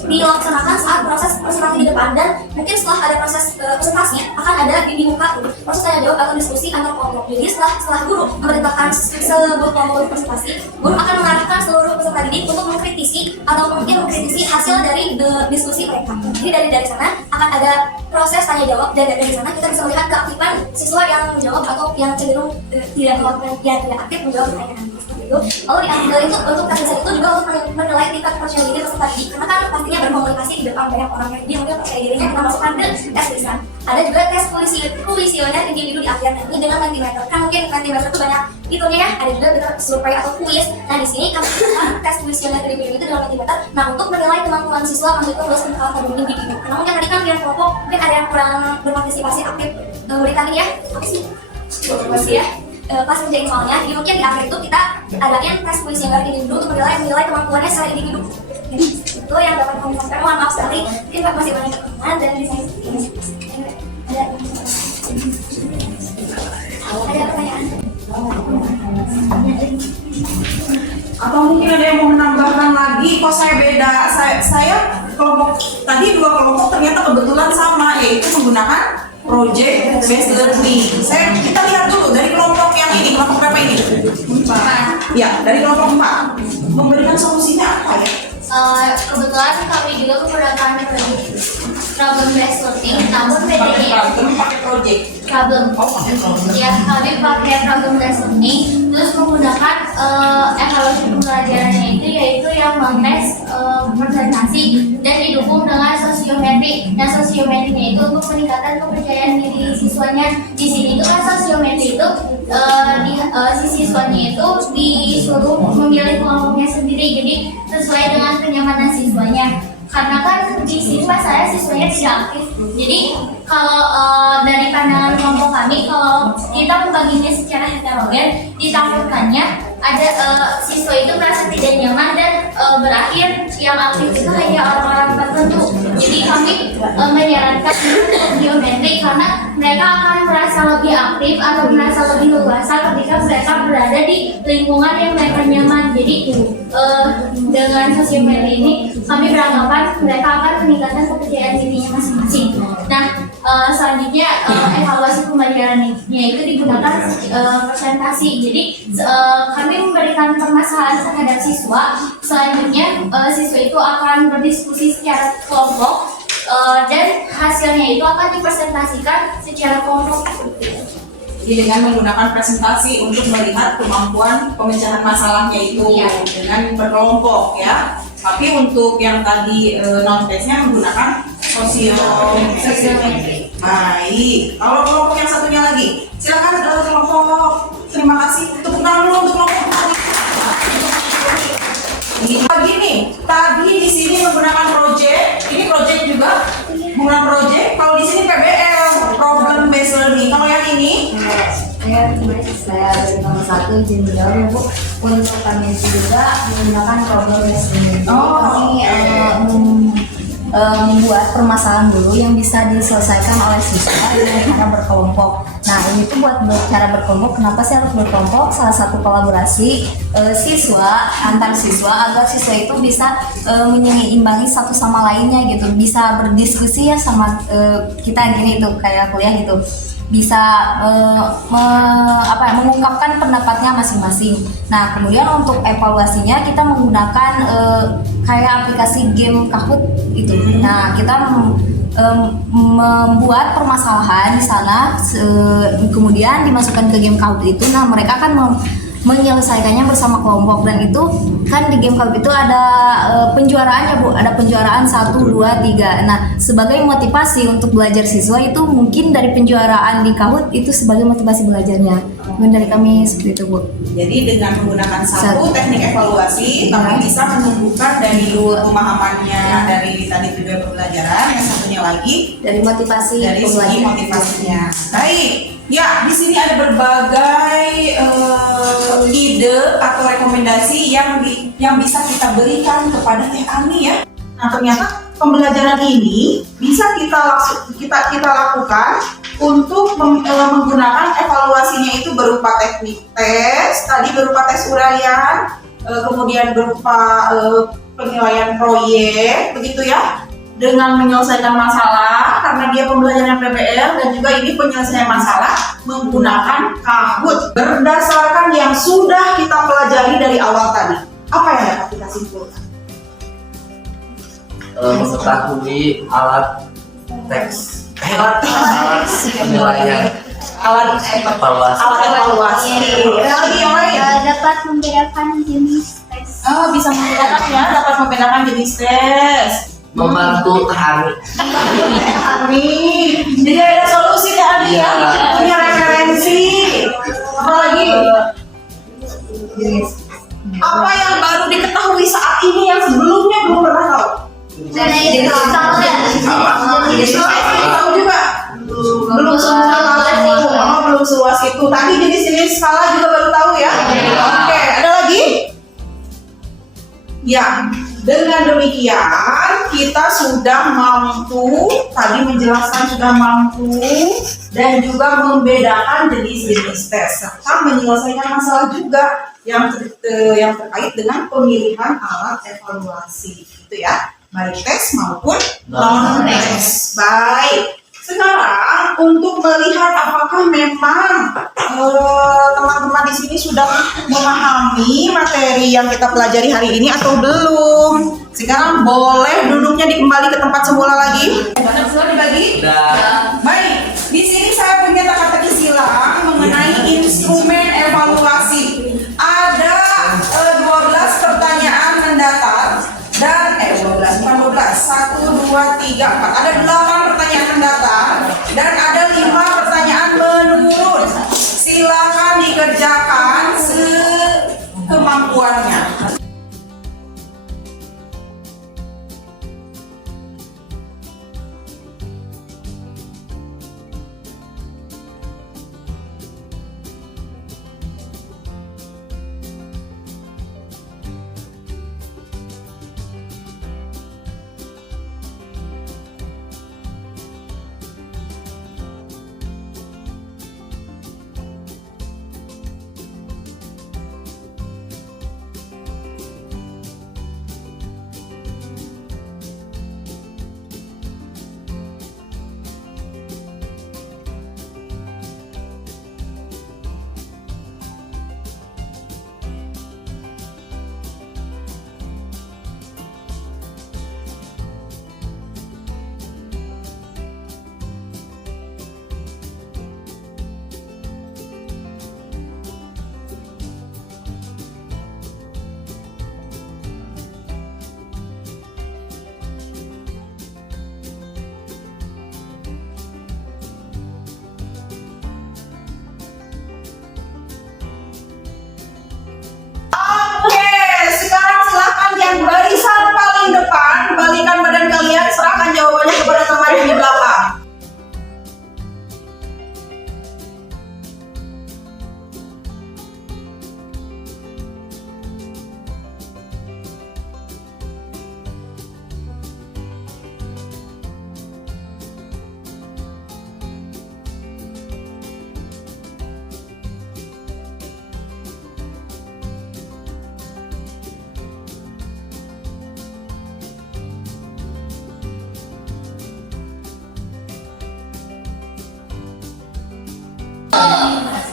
dilaksanakan saat proses presentasi di depan dan mungkin setelah ada proses presentasinya akan ada di muka proses tanya jawab atau diskusi antar kelompok. Jadi setelah guru memerintahkan sebuah kelompok presentasi, guru akan mengarahkan seluruh peserta didik untuk mengkritisi atau mungkin mengkritisi hasil dari diskusi mereka. Jadi dari sana akan ada proses tanya jawab dan dari sana kita bisa melihat keaktifan siswa yang menjawab atau yang cenderung tidak aktif menjawab pertanyaan. Lalu diambil itu untuk tes lisan itu juga untuk menilai tingkat percaya diri peserta didik, karena kan pastinya berkomunikasi di depan banyak orang, jadi mungkin percaya dirinya kita masukkan ke tes lisan. Ada juga tes kuesioner individu di akhir, ini dengan Mentimeter. Kan mungkin Mentimeter itu banyak fiturnya ya, ada juga survei atau kuis. Nah di sini kami tes kuesioner individu itu dengan Mentimeter. Nah untuk menilai kemampuan siswa kami itu harus mengkategorikan individu. Karena mungkin tadi kan pilihan kelompok mungkin ada yang kurang berpartisipasi aktif memberikan ini ya, apa sih? Partisipasi ya. Pas menjadi soalnya, jadi mungkin di akhir itu kita adain tes kuesioner individu untuk menilai kemampuannya secara individu. Jadi itu yang dapat kami sampaikan. Mohon maaf sekali, mungkin masih banyak kekurangan dan di saya ada pertanyaan? Atau mungkin ada yang mau menambahkan lagi? Kok saya beda? Saya kelompok tadi 2 kelompok ternyata kebetulan sama, yaitu menggunakan project based learning. Kita lihat dulu dari kelompok yang ini, kelompok berapa ini? 4. Ya, dari kelompok 4. Memberikan solusinya apa ya? Kebetulan kami juga menggunakan problem based learning, namun bedanya pakai project. problem. Ya, kami pakai problem based learning, terus menggunakan evaluasi pembelajarannya itu yaitu yang mentes presentasi dan didukung dengan sosiometri. Nah, sosiometrinya itu untuk peningkatan kepercayaan diri siswanya. Di sini itu kan sosiometri itu si siswanya itu disuruh memilih kelompoknya sendiri, jadi sesuai dengan kenyamanan siswanya. Karena kan di siswa siswanya tidak aktif. Jadi kalau dari pandangan kelompok kami, kalau kita membaginya secara heterogen, ditakutkannya ada siswa itu merasa tidak nyaman dan berakhir yang aktif itu hanya orang-orang tertentu. Jadi kami menyarankan geometri karena mereka akan merasa lebih aktif atau merasa lebih leluasa ketika mereka berada di lingkungan yang mereka nyaman. Jadi dengan sosiometri ini kami beranggapan mereka akan meningkatkan kepercayaan dirinya masing-masing. Nah, selanjutnya evaluasi pembelajarannya itu digunakan presentasi. Jadi kami memberikan permasalahan terhadap siswa. Selanjutnya siswa itu akan berdiskusi secara kelompok dan hasilnya itu akan dipresentasikan secara kelompok. Jadi dengan menggunakan presentasi untuk melihat kemampuan pemecahan masalahnya itu dengan berkelompok ya. Tapi untuk yang tadi non-tesnya menggunakan sosiometri. Baik, kalau kelompok yang satunya lagi, silakan kelompok. Terima kasih. Tepuk tangan dulu untuk kelompok tadi. Begini, tadi di sini menggunakan project. Ini project juga menggunakan project. Kalau di sini PBL, problem based learning. Kalau yang ini Saya dari nomor 1 izin menjawab ya Bu. Untuk kami juga menggunakan problem listening. Kami membuat permasalahan dulu yang bisa diselesaikan oleh siswa dengan cara berkelompok. Nah ini tuh buat cara berkelompok. Kenapa sih harus berkelompok? Salah satu kolaborasi siswa antar siswa agar siswa itu bisa menyeimbangi satu sama lainnya gitu. Bisa berdiskusi ya sama kita gini tuh kayak kuliah gitu. Bisa mengungkapkan pendapatnya masing-masing. Nah, kemudian untuk evaluasinya kita menggunakan kayak aplikasi game Kahoot gitu. Nah, kita membuat permasalahan di sana, kemudian dimasukkan ke game Kahoot itu. Nah, mereka akan menyelesaikannya bersama kelompok, dan itu kan di game Kahoot itu ada penjuaraannya Bu, ada penjuaraan 1, 2, 3. Nah sebagai motivasi untuk belajar siswa itu mungkin dari penjuaraan di Kahoot itu sebagai motivasi belajarnya. Mungkin dari kami seperti itu Bu. Jadi dengan menggunakan satu teknik evaluasi, kami bisa menumbuhkan dari pemahamannya dari tadi tujuan pembelajaran, yang satunya lagi dari motivasi dari segi motivasinya. Baik. Ya, di sini ada berbagai ide atau rekomendasi yang bisa kita berikan kepada Teh Ani ya. Nah, ternyata pembelajaran ini bisa kita lakukan untuk menggunakan evaluasinya itu berupa teknik tes, tadi berupa tes uraian, kemudian berupa penilaian proyek, begitu ya. Dengan menyelesaikan masalah, karena dia pembelajaran PBL, dan juga ini penyelesaian masalah menggunakan Kahoot berdasarkan yang sudah kita pelajari dari awal tadi. Apa yang dapat kita simpulkan? Mengetahui alat teks, alat penilaian, Alat evaluasi. Lagi yang lain? Dapat membedakan jenis tes. Bisa membedakan ya, dapat membedakan jenis tes. membantu Hani. Jadi ada solusi ya Ani ya, punya referensi. Apalagi apa yang baru diketahui saat ini yang sebelumnya belum pernah tahu? Tahu juga? Belum belum seluas itu. Tadi jenis-jenis skala juga baru tahu ya. Oke, ada lagi? Ya, dengan demikian kita sudah mampu, tadi menjelaskan sudah mampu, dan juga membedakan jenis-jenis tes serta menyelesaikan masalah juga yang terkait dengan pemilihan alat evaluasi, gitu ya, baik tes maupun non tes. Baik. Sekarang untuk melihat apakah memang teman-teman di sini sudah memahami materi yang kita pelajari hari ini atau belum. Sekarang boleh duduknya dikembali ke tempat semula lagi. Sudah dibagi? Baik. Di sini saya punya teka-teki silang mengenai instrumen evaluasi. Ada 12 pertanyaan mendatar dan 12, 1, 2, 3, 4. Ada 8 pertanyaan mendatar dan ada 5 pertanyaan menurun. Silakan dikerjakan sekemampuannya.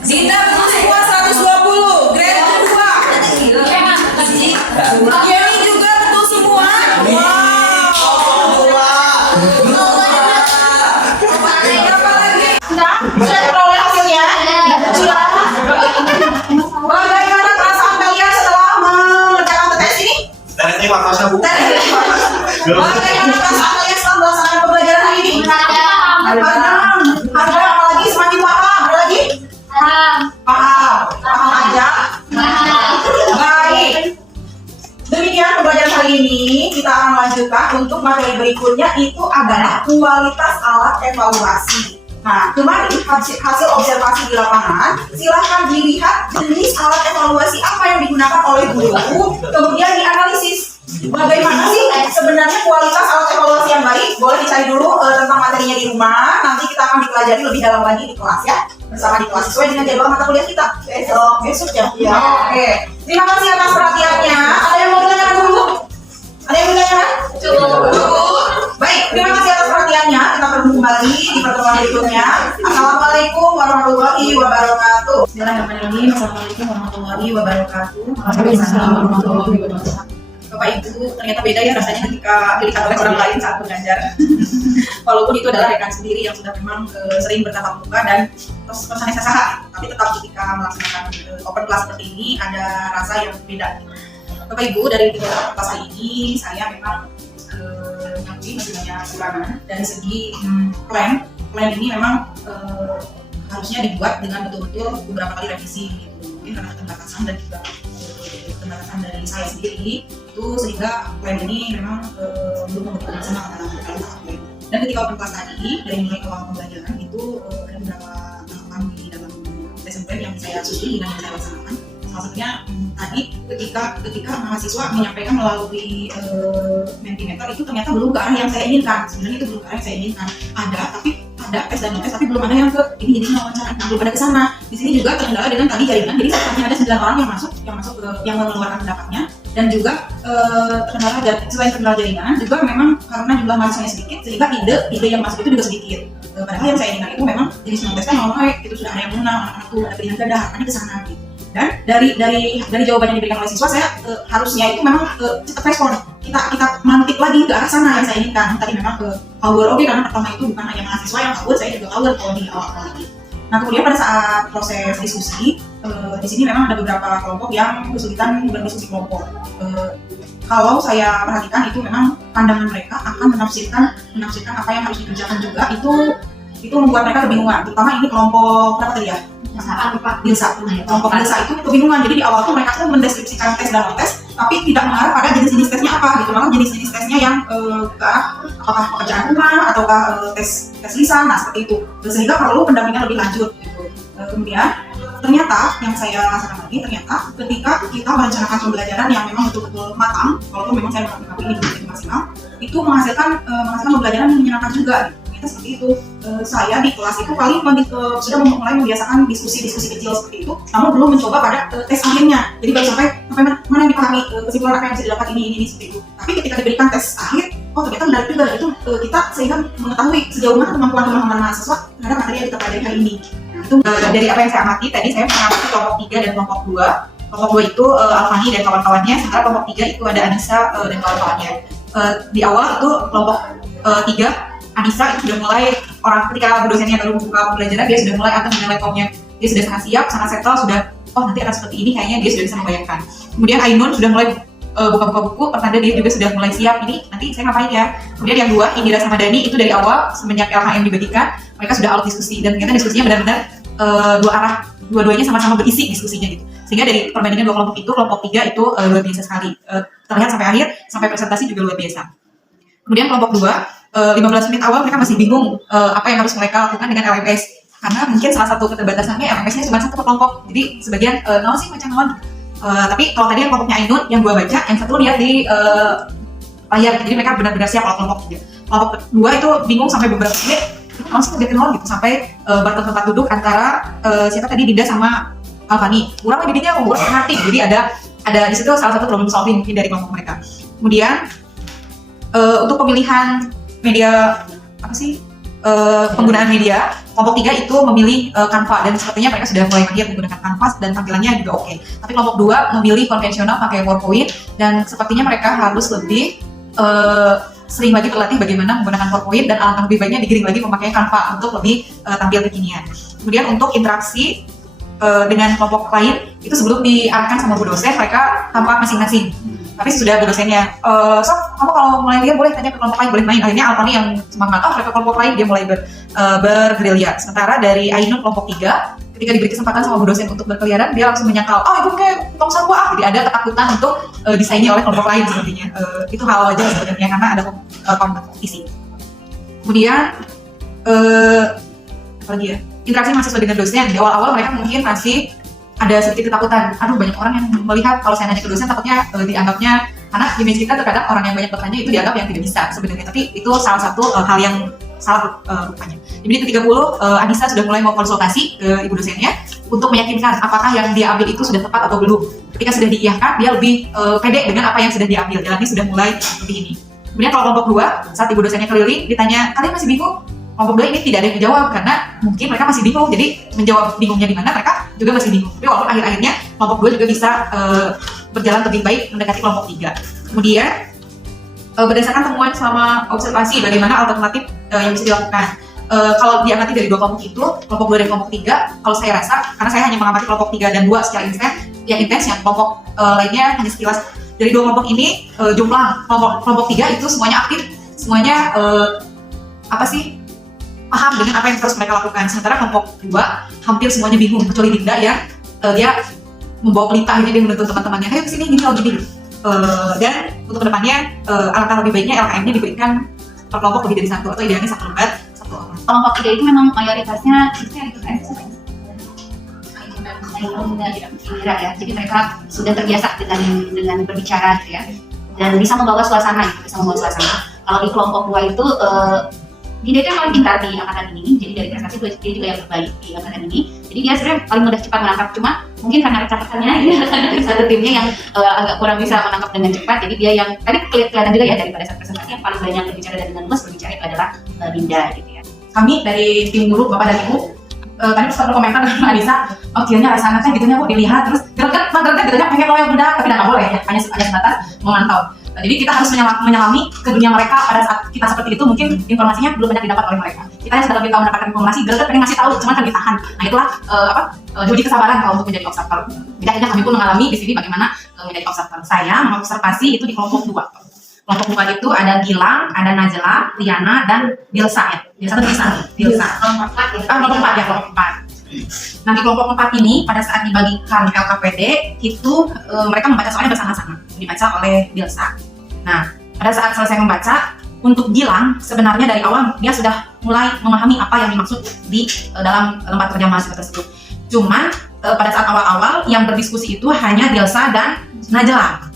Dinda betul semua 120. Grade kedua. Yeni juga betul semua. Berapa lagi? Sudah peroleh hasilnya? Sudah. Bagaimana perasaan kalian setelah mengerjakan tes ini? Dan ini waktunya Bu. Bagaimana perasaan kalian setelah melaksanakan pembelajaran hari ini? Paham. Ada apa lagi? Semakin paham. Ada lagi? Paham. Paham aja. Baik. Demikian pembelajaran hari ini. Kita akan lanjutkan untuk materi berikutnya, itu adalah kualitas alat evaluasi. Nah, kemarin hasil observasi di lapangan, silahkan dilihat jenis alat evaluasi apa yang digunakan oleh guru, kemudian dianalisis. Bagaimana sih sebenarnya kualitas alat evaluasi yang baik? Boleh dicari dulu tentang materinya di rumah. Nanti kita akan dipelajari lebih dalam lagi di kelas ya, bersama di kelas sesuai dengan jadwal mata kuliah kita. Besok ya. Oke. Terima kasih atas perhatiannya. Ada yang mau ditanyakan dulu? Ada yang mau ditanyakan? Cukup. Baik, terima kasih atas perhatiannya. Kita bertemu kembali di pertemuan berikutnya. Assalamualaikum warahmatullahi wabarakatuh. Bismillahirrahmanirrahim. Assalamualaikum warahmatullahi wabarakatuh. Waalaikumsalam warahmatullahi wabarakatuh. Bapak Ibu, ternyata beda ya rasanya ketika dilihat oleh orang lain saat belajar. Walaupun itu adalah rekan sendiri yang sudah memang sering bertatap muka dan terus saha, tapi tetap ketika melaksanakan open class seperti ini ada rasa yang berbeda. Bapak Ibu, dari tiga kelas hari ini saya memang mengakui masih banyak kekurangan dari segi plan ini memang harusnya dibuat dengan betul-betul beberapa kali revisi gitu. Mungkin karena keterbatasan dan juga keterbatasan dari saya sendiri itu sehingga plan ini memang belum bekerja sama antara dan ketika open class tadi dari mulai awal pembelajaran itu ada beberapa tahapan di dalam lesson plan yang saya susun dan yang saya laksanakan. Salah satunya tadi ketika mahasiswa menyampaikan melalui Mentimeter itu ternyata belum ke arah yang saya inginkan. Sebenarnya itu belum ke arah yang saya inginkan. Ada tes dan non-tes, tapi belum ada yang ke ini jadi wawancara, belum ada ke sana. Di sini juga terkendala dengan tadi jaringan. Jadi sepertinya ada 9 orang yang mengeluarkan pendapatnya, dan juga terkendala selain terkendala jaringan juga memang karena jumlah mahasiswanya sedikit sehingga ide yang masuk itu juga sedikit. Padahal yang saya inginkan itu memang jenis non-tes kan itu sudah ada yang menang, anak-anak tuh ada pilihan ganda, harapannya ke sana gitu. Dan dari jawaban yang diberikan oleh siswa, saya harusnya itu memang cepat respon. Kita mantik lagi ke arah sana yang saya inginkan. Tadi memang ke power, oke, karena pertama itu bukan hanya mahasiswa yang power, saya juga power kalau di awal lagi. Nah, kemudian pada saat proses diskusi, di sini memang ada beberapa kelompok yang kesulitan berdiskusi kelompok. Kalau saya perhatikan itu memang pandangan mereka akan menafsirkan apa yang harus dikerjakan juga itu membuat mereka kebingungan. Terutama ini kelompok berapa tadi ya? Kelompok Dilsa itu kebingungan. Jadi di awal tuh mereka tuh mendeskripsikan tes dan non-tes, tapi tidak mengarah pada jenis-jenis tesnya apa gitu. Malah jenis-jenis tesnya yang ke arah apakah pekerjaan rumah ataukah tes lisan, nah seperti itu. Sehingga perlu pendampingan lebih lanjut gitu. Kemudian ternyata yang saya rasakan lagi, ternyata ketika kita merencanakan pembelajaran yang memang betul-betul matang, walaupun memang saya mengakui ini belum maksimal, itu menghasilkan pembelajaran yang menyenangkan juga gitu. Ternyata seperti itu. Saya di kelas itu paling sudah mulai membiasakan diskusi-diskusi kecil seperti itu, namun belum mencoba pada tes akhirnya. Jadi baru sampai mana yang dipahami, kesimpulan apa yang bisa didapat ini seperti itu. Tapi ketika diberikan tes akhir, ternyata menarik juga itu kita sehingga mengetahui sejauh mana kemampuan mahasiswa terhadap materi yang kita pelajari hari ini. Itu dari apa yang saya amati tadi, saya mengamati kelompok 3 dan kelompok 2. Kelompok 2 itu Alfani dan kawan-kawannya, sementara kelompok 3 itu ada Anissa dan kawan-kawannya. Di awal itu kelompok 3 Anissa itu sudah mulai, ketika dosennya baru membuka pembelajaran, dia sudah mulai akan dengan laptopnya. Dia sudah sangat siap, sangat settle, sudah nanti akan seperti ini, kayaknya dia sudah bisa membayangkan. Kemudian Ainun sudah mulai buka-buka buku, pertanda dia juga sudah mulai siap, ini nanti saya ngapain ya. Kemudian yang 2, Indira sama Dani, itu dari awal semenjak LHM dibagikan, mereka sudah alot diskusi, dan ternyata diskusinya benar-benar dua arah, dua-duanya sama-sama berisi diskusinya gitu. Sehingga dari perbandingan 2 kelompok itu, kelompok 3 itu luar biasa sekali. Terlihat sampai akhir, sampai presentasi juga luar biasa. Kemudian kelompok 2, 15 menit awal mereka masih bingung apa yang harus mereka lakukan dengan LMS, karena mungkin salah satu keterbatasannya LMS-nya cuma satu per kelompok, jadi sebagian naon sih macam naon. Tapi kalau tadi yang kelompoknya Ainun yang gua baca, yang satu lihat di layar, jadi mereka benar-benar siap kalau kelompok 3. Kelompok 2 itu bingung sampai beberapa menit, langsung kerjakan nol gitu, sampai bertempat tempat duduk antara siapa tadi, Dinda sama Alfani. Kurang didinya kurang ngerti, jadi ada di situ salah satu problem solving mungkin dari kelompok mereka. Kemudian untuk pemilihan media penggunaan media. Kelompok 3 itu memilih Canva dan sepertinya mereka sudah mulai mahir menggunakan Canva dan tampilannya juga oke. Tapi kelompok 2 memilih konvensional pakai PowerPoint dan sepertinya mereka harus lebih sering lagi terlatih bagaimana menggunakan PowerPoint dan alangkah lebih baiknya digiring lagi memakai Canva untuk lebih tampil kekinian. Kemudian untuk interaksi dengan kelompok lain itu sebelum diarahkan sama Bu dosen mereka tampak masing-masing. Tapi sudah Bu dosennya, Sof, kamu kalau mulai lihat boleh tanya ke kelompok lain, boleh main. Akhirnya Alfani yang semangat, mereka kelompok lain dia mulai bergerilya. Sementara dari Ainun kelompok 3, ketika diberi kesempatan sama Bu dosen untuk berkeliaran, dia langsung menyangkal, ibu kayak tong sampah. Jadi ada ketakutan untuk disaingi oleh kelompok lain sepertinya. Itu hal wajar sebenarnya karena ada kompetisi. Kemudian, apa lagi ya? Interaksi mahasiswa dengan dosen. Di awal-awal mereka mungkin masih ada sedikit ketakutan. Aduh, banyak orang yang melihat kalau saya nanya ke dosen takutnya dianggapnya, karena image kita terkadang orang yang banyak bertanya itu dianggap yang tidak bisa sebenarnya. Tapi itu salah satu hal yang salah rupanya. Di menit ke-30, Anissa sudah mulai mau konsultasi ke ibu dosennya untuk meyakinkan apakah yang dia ambil itu sudah tepat atau belum. Ketika sudah diiyahkan, dia lebih pede dengan apa yang sudah diambil. Jalannya sudah mulai seperti ini. Kemudian kalau kelompok 2, saat ibu dosennya keliling, ditanya, kalian masih bingung? Kelompok 2 ini tidak ada yang menjawab karena mungkin mereka masih bingung. Jadi menjawab bingungnya di mana mereka juga masih bingung. Tapi walaupun akhir-akhirnya kelompok 2 juga bisa berjalan lebih baik mendekati kelompok 3. Kemudian berdasarkan temuan selama observasi bagaimana alternatif yang bisa dilakukan. Kalau diamati dari 2 kelompok itu, kelompok 2 dan kelompok 3, kalau saya rasa, karena saya hanya mengamati kelompok 3 dan 2 secara intens, yang kelompok lainnya hanya sekilas. Dari 2 kelompok ini, jumlah kelompok 3 itu semuanya aktif, semuanya paham dengan apa yang terus mereka lakukan. Sementara kelompok 2 hampir semuanya bingung, kecuali Dinda yang dia membawa pelita, jadi dia menuntut teman-temannya, ayo kesini gini, gini. Dan untuk kedepannya alangkah lebih baiknya LKM-nya diberikan per kelompok lebih dari 1 atau idealnya 1 lembar 1 orang. Kelompok 3 itu memang mayoritasnya ya, jadi mereka sudah terbiasa dengan berbicara gitu ya, dan bisa membawa suasana. Kalau di kelompok 2 itu dia kan paling pintar di angkatan ini, jadi dari prestasi dia juga yang terbaik di angkatan ini. Jadi dia sebenarnya paling mudah cepat menangkap, cuma mungkin karena rekan-rekannya dari satu timnya yang agak kurang bisa menangkap dengan cepat. Jadi dia yang tadi kelihatan juga ya daripada saat presentasi yang paling banyak berbicara dan dengan luas berbicara itu adalah Linda gitu ya. Kami dari tim guru, Bapak dan Ibu, tadi sempat berkomentar dengan Anissa, kiranya rasanya kan gitunya kok dilihat terus greget pengen loyal budak, tapi nggak boleh ya, hanya sebatas memantau. Jadi kita harus menyelami ke dunia mereka pada saat kita seperti itu, mungkin informasinya belum banyak didapat oleh mereka. Kita yang sudah lebih tahu mendapatkan informasi, greget pengen ngasih tahu, cuma kan ditahan. Nah itulah uji kesabaran kalau untuk menjadi observer. Jadi akhirnya kami pun mengalami di sini bagaimana menjadi observer. Saya mengobservasi itu di kelompok 2. Kelompok 2 itu ada Gilang, ada Najla, Liana, dan Dilsa ya. Dilsa. Kelompok 4 ya, kelompok 4. Nah di kelompok 4 ini pada saat dibagikan LKPD itu mereka membaca soalnya bersama-sama, dibaca oleh Dilsa. Nah pada saat selesai membaca, untuk Gilang sebenarnya dari awal dia sudah mulai memahami apa yang dimaksud di dalam lembar kerja mahasiswa tersebut. Cuman pada saat awal-awal yang berdiskusi itu hanya Dilsa dan Najla.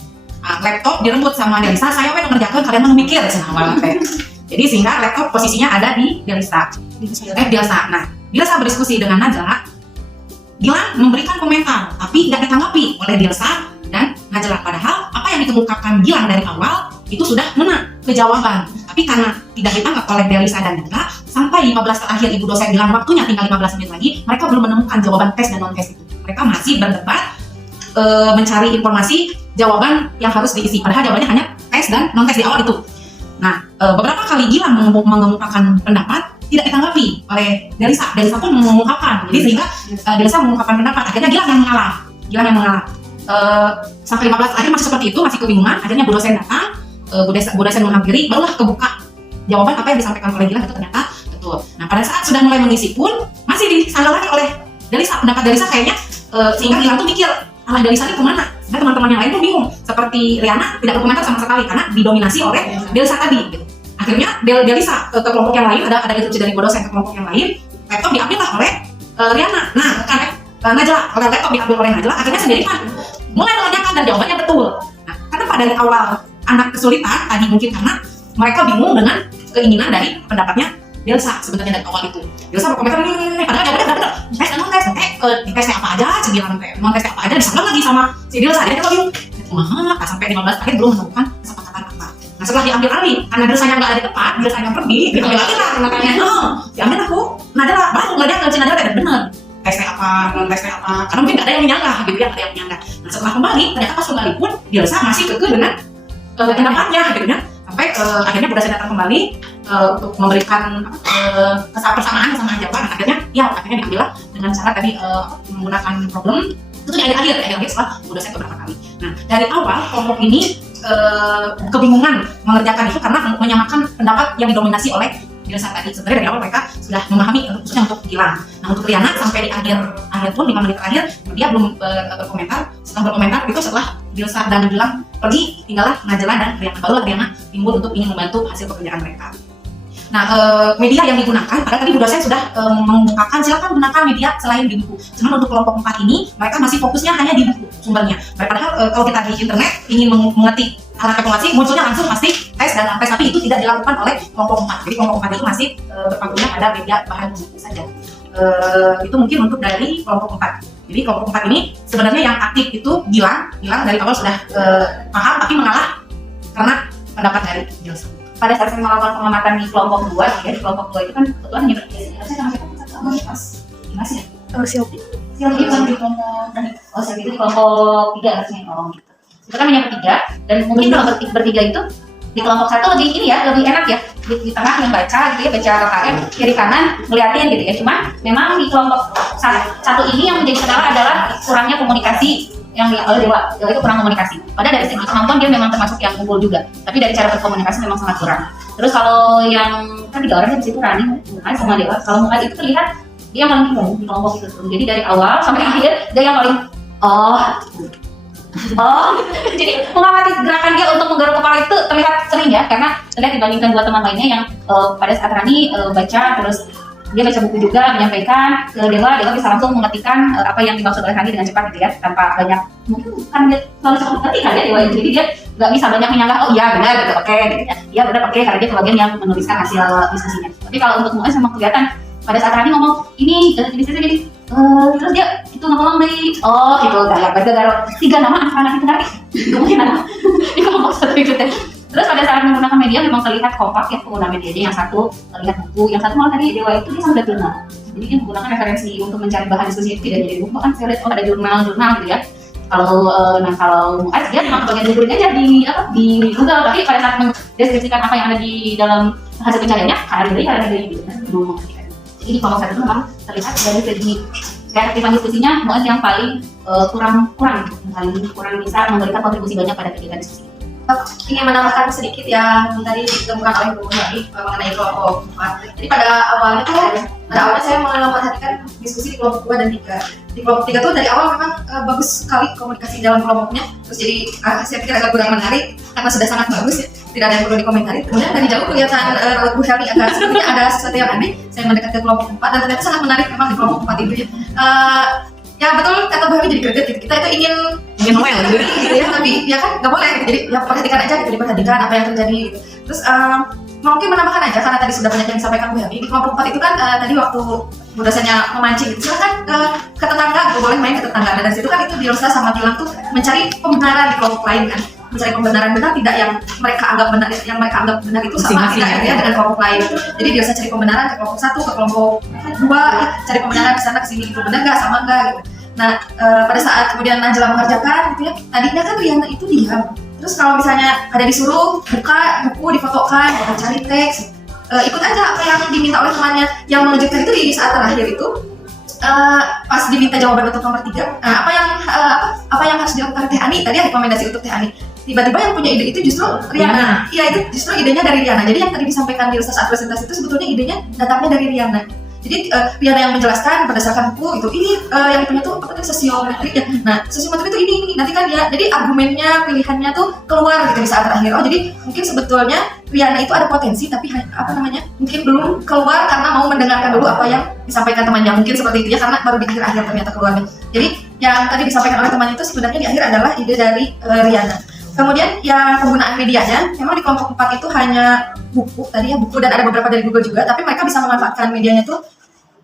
Laptop dirembut sama Dilsa, saya mengerjakan kalian mau mikir sama jadi sehingga laptop posisinya ada di Dilsa. Nah Dilsa berdiskusi dengan Najla, Gilang memberikan komentar tapi tidak ditanggapi oleh Dilsa dan Najla. Padahal apa yang dikemukakan Gilang dari awal itu sudah mena ke jawaban, tapi karena tidak ditangkap oleh Dilsa dan Najla, sampai 15 terakhir ibu dosen bilang waktunya tinggal 15 menit lagi, mereka belum menemukan jawaban tes dan non tes itu. Mereka masih berdebat mencari informasi jawaban yang harus diisi, padahal jawabannya hanya tes dan non tes di awal itu. Nah beberapa kali Gilang mengemukakan pendapat tidak ditanggapi oleh Dilsa. Dilsa pun mengungkapkan, jadi sehingga Dilsa mengungkapkan pendapat, akhirnya Gilang yang mengalah. Sampai 15 akhir masih seperti itu, masih kebingungan. Akhirnya Bu dosen datang, Bu dosen menghampiri, barulah kebuka jawaban apa yang disampaikan oleh Gilang itu ternyata betul. Nah pada saat sudah mulai mengisi pun masih disanggah lagi oleh Dilsa, pendapat Dilsa kayaknya sehingga Gilang tuh mikir, alah Dilsa ini kemana? Dan teman-teman yang lain pun bingung, seperti Riana tidak berkomentar sama sekali karena didominasi oleh Dilsa tadi gitu. Akhirnya Dilsa ke kelompok yang lain, ada instruksi dari Bu dosen ke kelompok yang lain, laptop diambil lah oleh Riana. Nah Najla, oleh laptop diambil oleh Najla, akhirnya sendirian mulai mengerjakan dan jawabannya betul. Nah karena pada dari awal anak kesulitan tadi mungkin karena mereka bingung dengan keinginan dari pendapatnya Dilsa sebenarnya dari awal itu. Dilsa berkomentar padahal jawabannya benar-benar tes dan non tes, tesnya apa aja, non tesnya apa aja disanggah lagi sama si Dilsa. Dia juga bingung, sampai 15 akhir belum menemukan kesepakatan apa. Nah setelah diambil alih, karena Dilsanya nggak ada di tempat, Dilsanya pergi, diambil alih lah makanya apa, non-tesnya apa, karena mungkin nggak ada yang menyangka gitu ya, ada yang menyangka. Nah setelah kembali, ternyata pas kembali pun Dilsa masih kekeh dengan pendapatnya gitu ya, sampai akhirnya Bu dosen datang kembali untuk memberikan persamaan sama jawaban. Akhirnya diambillah dengan cara tadi menggunakan problem itu di akhir setelah Bu dosen beberapa kali. Nah dari awal kelompok ini kebingungan mengerjakan itu karena menyamakan pendapat yang didominasi oleh Dilsa tadi. Sebenarnya dari awal mereka sudah memahami khususnya untuk Gilang. Nah untuk Riana sampai di akhir pun 5 menit terakhir dia belum berkomentar. Setelah berkomentar itu setelah Dilsa dan Gilang pergi, tinggallah Najla dan Riana. Barulah Riana timbul untuk ingin membantu hasil pekerjaan mereka. Nah, media yang digunakan, padahal tadi Bu dosen sudah mengungkapkan silakan gunakan media selain di buku. Cuman untuk kelompok 4 ini, mereka masih fokusnya hanya di buku sumbernya. Padahal kalau kita di internet ingin mengetik alat kalkulasi, munculnya langsung pasti tes dan tes, tapi itu tidak dilakukan oleh kelompok 4. Jadi kelompok 4 itu masih berpangkunya pada media bahan buku saja. Itu mungkin untuk dari kelompok 4. Jadi kelompok 4 ini sebenarnya yang aktif itu Gilang dari awal sudah paham, tapi mengalah karena pendapat dari Dilsa. Pada saat saya melakukan pengamatan di kelompok 2, di kelompok 2 itu kan kebetulan hanya saya sama Mas ya? Silvi. Silvi kan di kelompok Silvi itu di kelompok 3 harusnya gitu. Itu kan hanya bertiga, dan mungkin kalau bertiga itu di kelompok 1 lebih enak ya, di tengah yang baca gitu ya, baca KKM, kiri kanan ngeliatin gitu ya. Cuma memang di kelompok 1 ini yang menjadi kendala adalah kurangnya komunikasi yang oleh Dewa itu kurang komunikasi. Padahal dari segi kemampuan dia memang termasuk yang unggul juga, tapi dari cara berkomunikasi memang sangat kurang. Terus kalau yang kan 3 orang di situ Rani, Mu'ad sama Dewa. Kalau Mu'ad itu terlihat dia yang paling bingung di kelompok itu. Jadi dari awal sampai akhir dia yang paling jadi mengamati gerakan dia untuk menggaruk kepala itu terlihat sering ya, karena terlihat dibandingkan 2 teman lainnya yang pada saat Rani baca terus dia baca buku juga, menyampaikan ke Dewa bisa langsung mengetikkan apa yang dimaksud oleh Rani dengan cepat gitu ya, tanpa banyak, mungkin kan dia selalu cepat mengetikkan ya Dewa, jadi dia nggak bisa banyak menyangka, oh iya benar gitu, oke gitu ya, iya benar oke, karena dia kebagian yang menuliskan hasil diskusinya. Tapi kalau untuk Mu'ad memang kelihatan pada saat Rani ngomong ini gini, terus dia itu ngomong dari gitu, gara-gara 3 nama anak-anak itu nanti kemungkinan di kelompok 1 itu teh. Terus pada saat menggunakan media memang terlihat kompak ya pengguna medianya, yang satu terlihat buku, yang satu malah tadi Dewa itu dia sampai jurnal. Jadi dia menggunakan referensi untuk mencari bahan diskusi itu tidak jadi buku, kan saya lihat ada jurnal gitu ya. Kalau Mu'ad dia memang bagian judulnya aja di Google, tapi pada saat mendeskripsikan apa yang ada di dalam hasil pencariannya karena dari gitu kan. Jadi di kelompok 1 itu memang terlihat dari segi keaktifan diskusinya Mu'ad yang paling kurang bisa memberikan kontribusi banyak pada kegiatan diskusi. Ingin menambahkan sedikit yang tadi ditemukan oleh Bu Hari mengenai kelompok 4. Jadi pada awalnya saya memperhatikan diskusi di kelompok 2 dan 3. Di kelompok 3 tuh dari awal memang bagus sekali komunikasi dalam kelompoknya. Terus jadi saya pikir agak kurang menarik karena sudah sangat bagus ya. Tidak ada yang perlu dikomentari. Kemudian dari jauh kelihatan Bu Hari agak sepertinya ada sesuatu yang aneh. Saya mendekat ke kelompok 4 dan ternyata sangat menarik memang di kelompok 4 itu ya. Ya betul, kata Bu Hari jadi greget gitu. Kita itu ingin noel gitu ya, tapi ya kan nggak boleh gitu. Jadi ya perhatikan aja gitu, diperhatikan apa yang terjadi gitu. Terus mungkin menambahkan aja karena tadi sudah banyak yang disampaikan Bu Hari. Di kelompok 4 itu kan tadi waktu Bu dosennya memancing gitu, silahkan ke tetangga gitu, boleh main ke tetangga. Dan dari situ kan itu Dilsa sama Gilang tuh mencari pembenaran di kelompok lain kan, mencari pembenaran benar tidak yang mereka anggap benar, yang mereka anggap benar itu sama tidak gitu ya dengan kelompok lain. Jadi Dilsa cari pembenaran ke kelompok 1, ke kelompok 2, cari pembenaran ke sana ke sini gitu, benar nggak sama nggak gitu. Nah pada saat kemudian Najla mengerjakan gitu ya, tadinya kan Riana itu diam. Terus kalau misalnya ada disuruh buka buku, difotokan, atau cari teks, ikut aja apa yang diminta oleh temannya. Yang mengejutkan itu di saat terakhir itu pas diminta jawaban untuk nomor 3, apa yang harus dilakukan Teh Ani, tadi ada rekomendasi untuk Teh Ani. Tiba-tiba yang punya ide itu justru Riana. Iya, itu justru idenya dari Riana. Jadi yang tadi disampaikan Dilsa saat presentasi itu sebetulnya idenya datangnya dari Riana. Jadi Riana yang menjelaskan berdasarkan buku itu, ini yang punya tuh apa tuh sosiometri ya. Nah sosiometri itu ini nanti kan dia, jadi argumennya pilihannya tuh keluar gitu di saat terakhir. Oh jadi mungkin sebetulnya Riana itu ada potensi tapi mungkin belum keluar karena mau mendengarkan dulu apa yang disampaikan temannya, mungkin seperti itu ya, karena baru di akhir ternyata keluarnya. Jadi yang tadi disampaikan oleh temannya itu sebenarnya di akhir adalah ide dari Riana. Kemudian yang penggunaan medianya, memang di kelompok 4 itu hanya buku tadi ya, buku dan ada beberapa dari Google juga, tapi mereka bisa memanfaatkan medianya tuh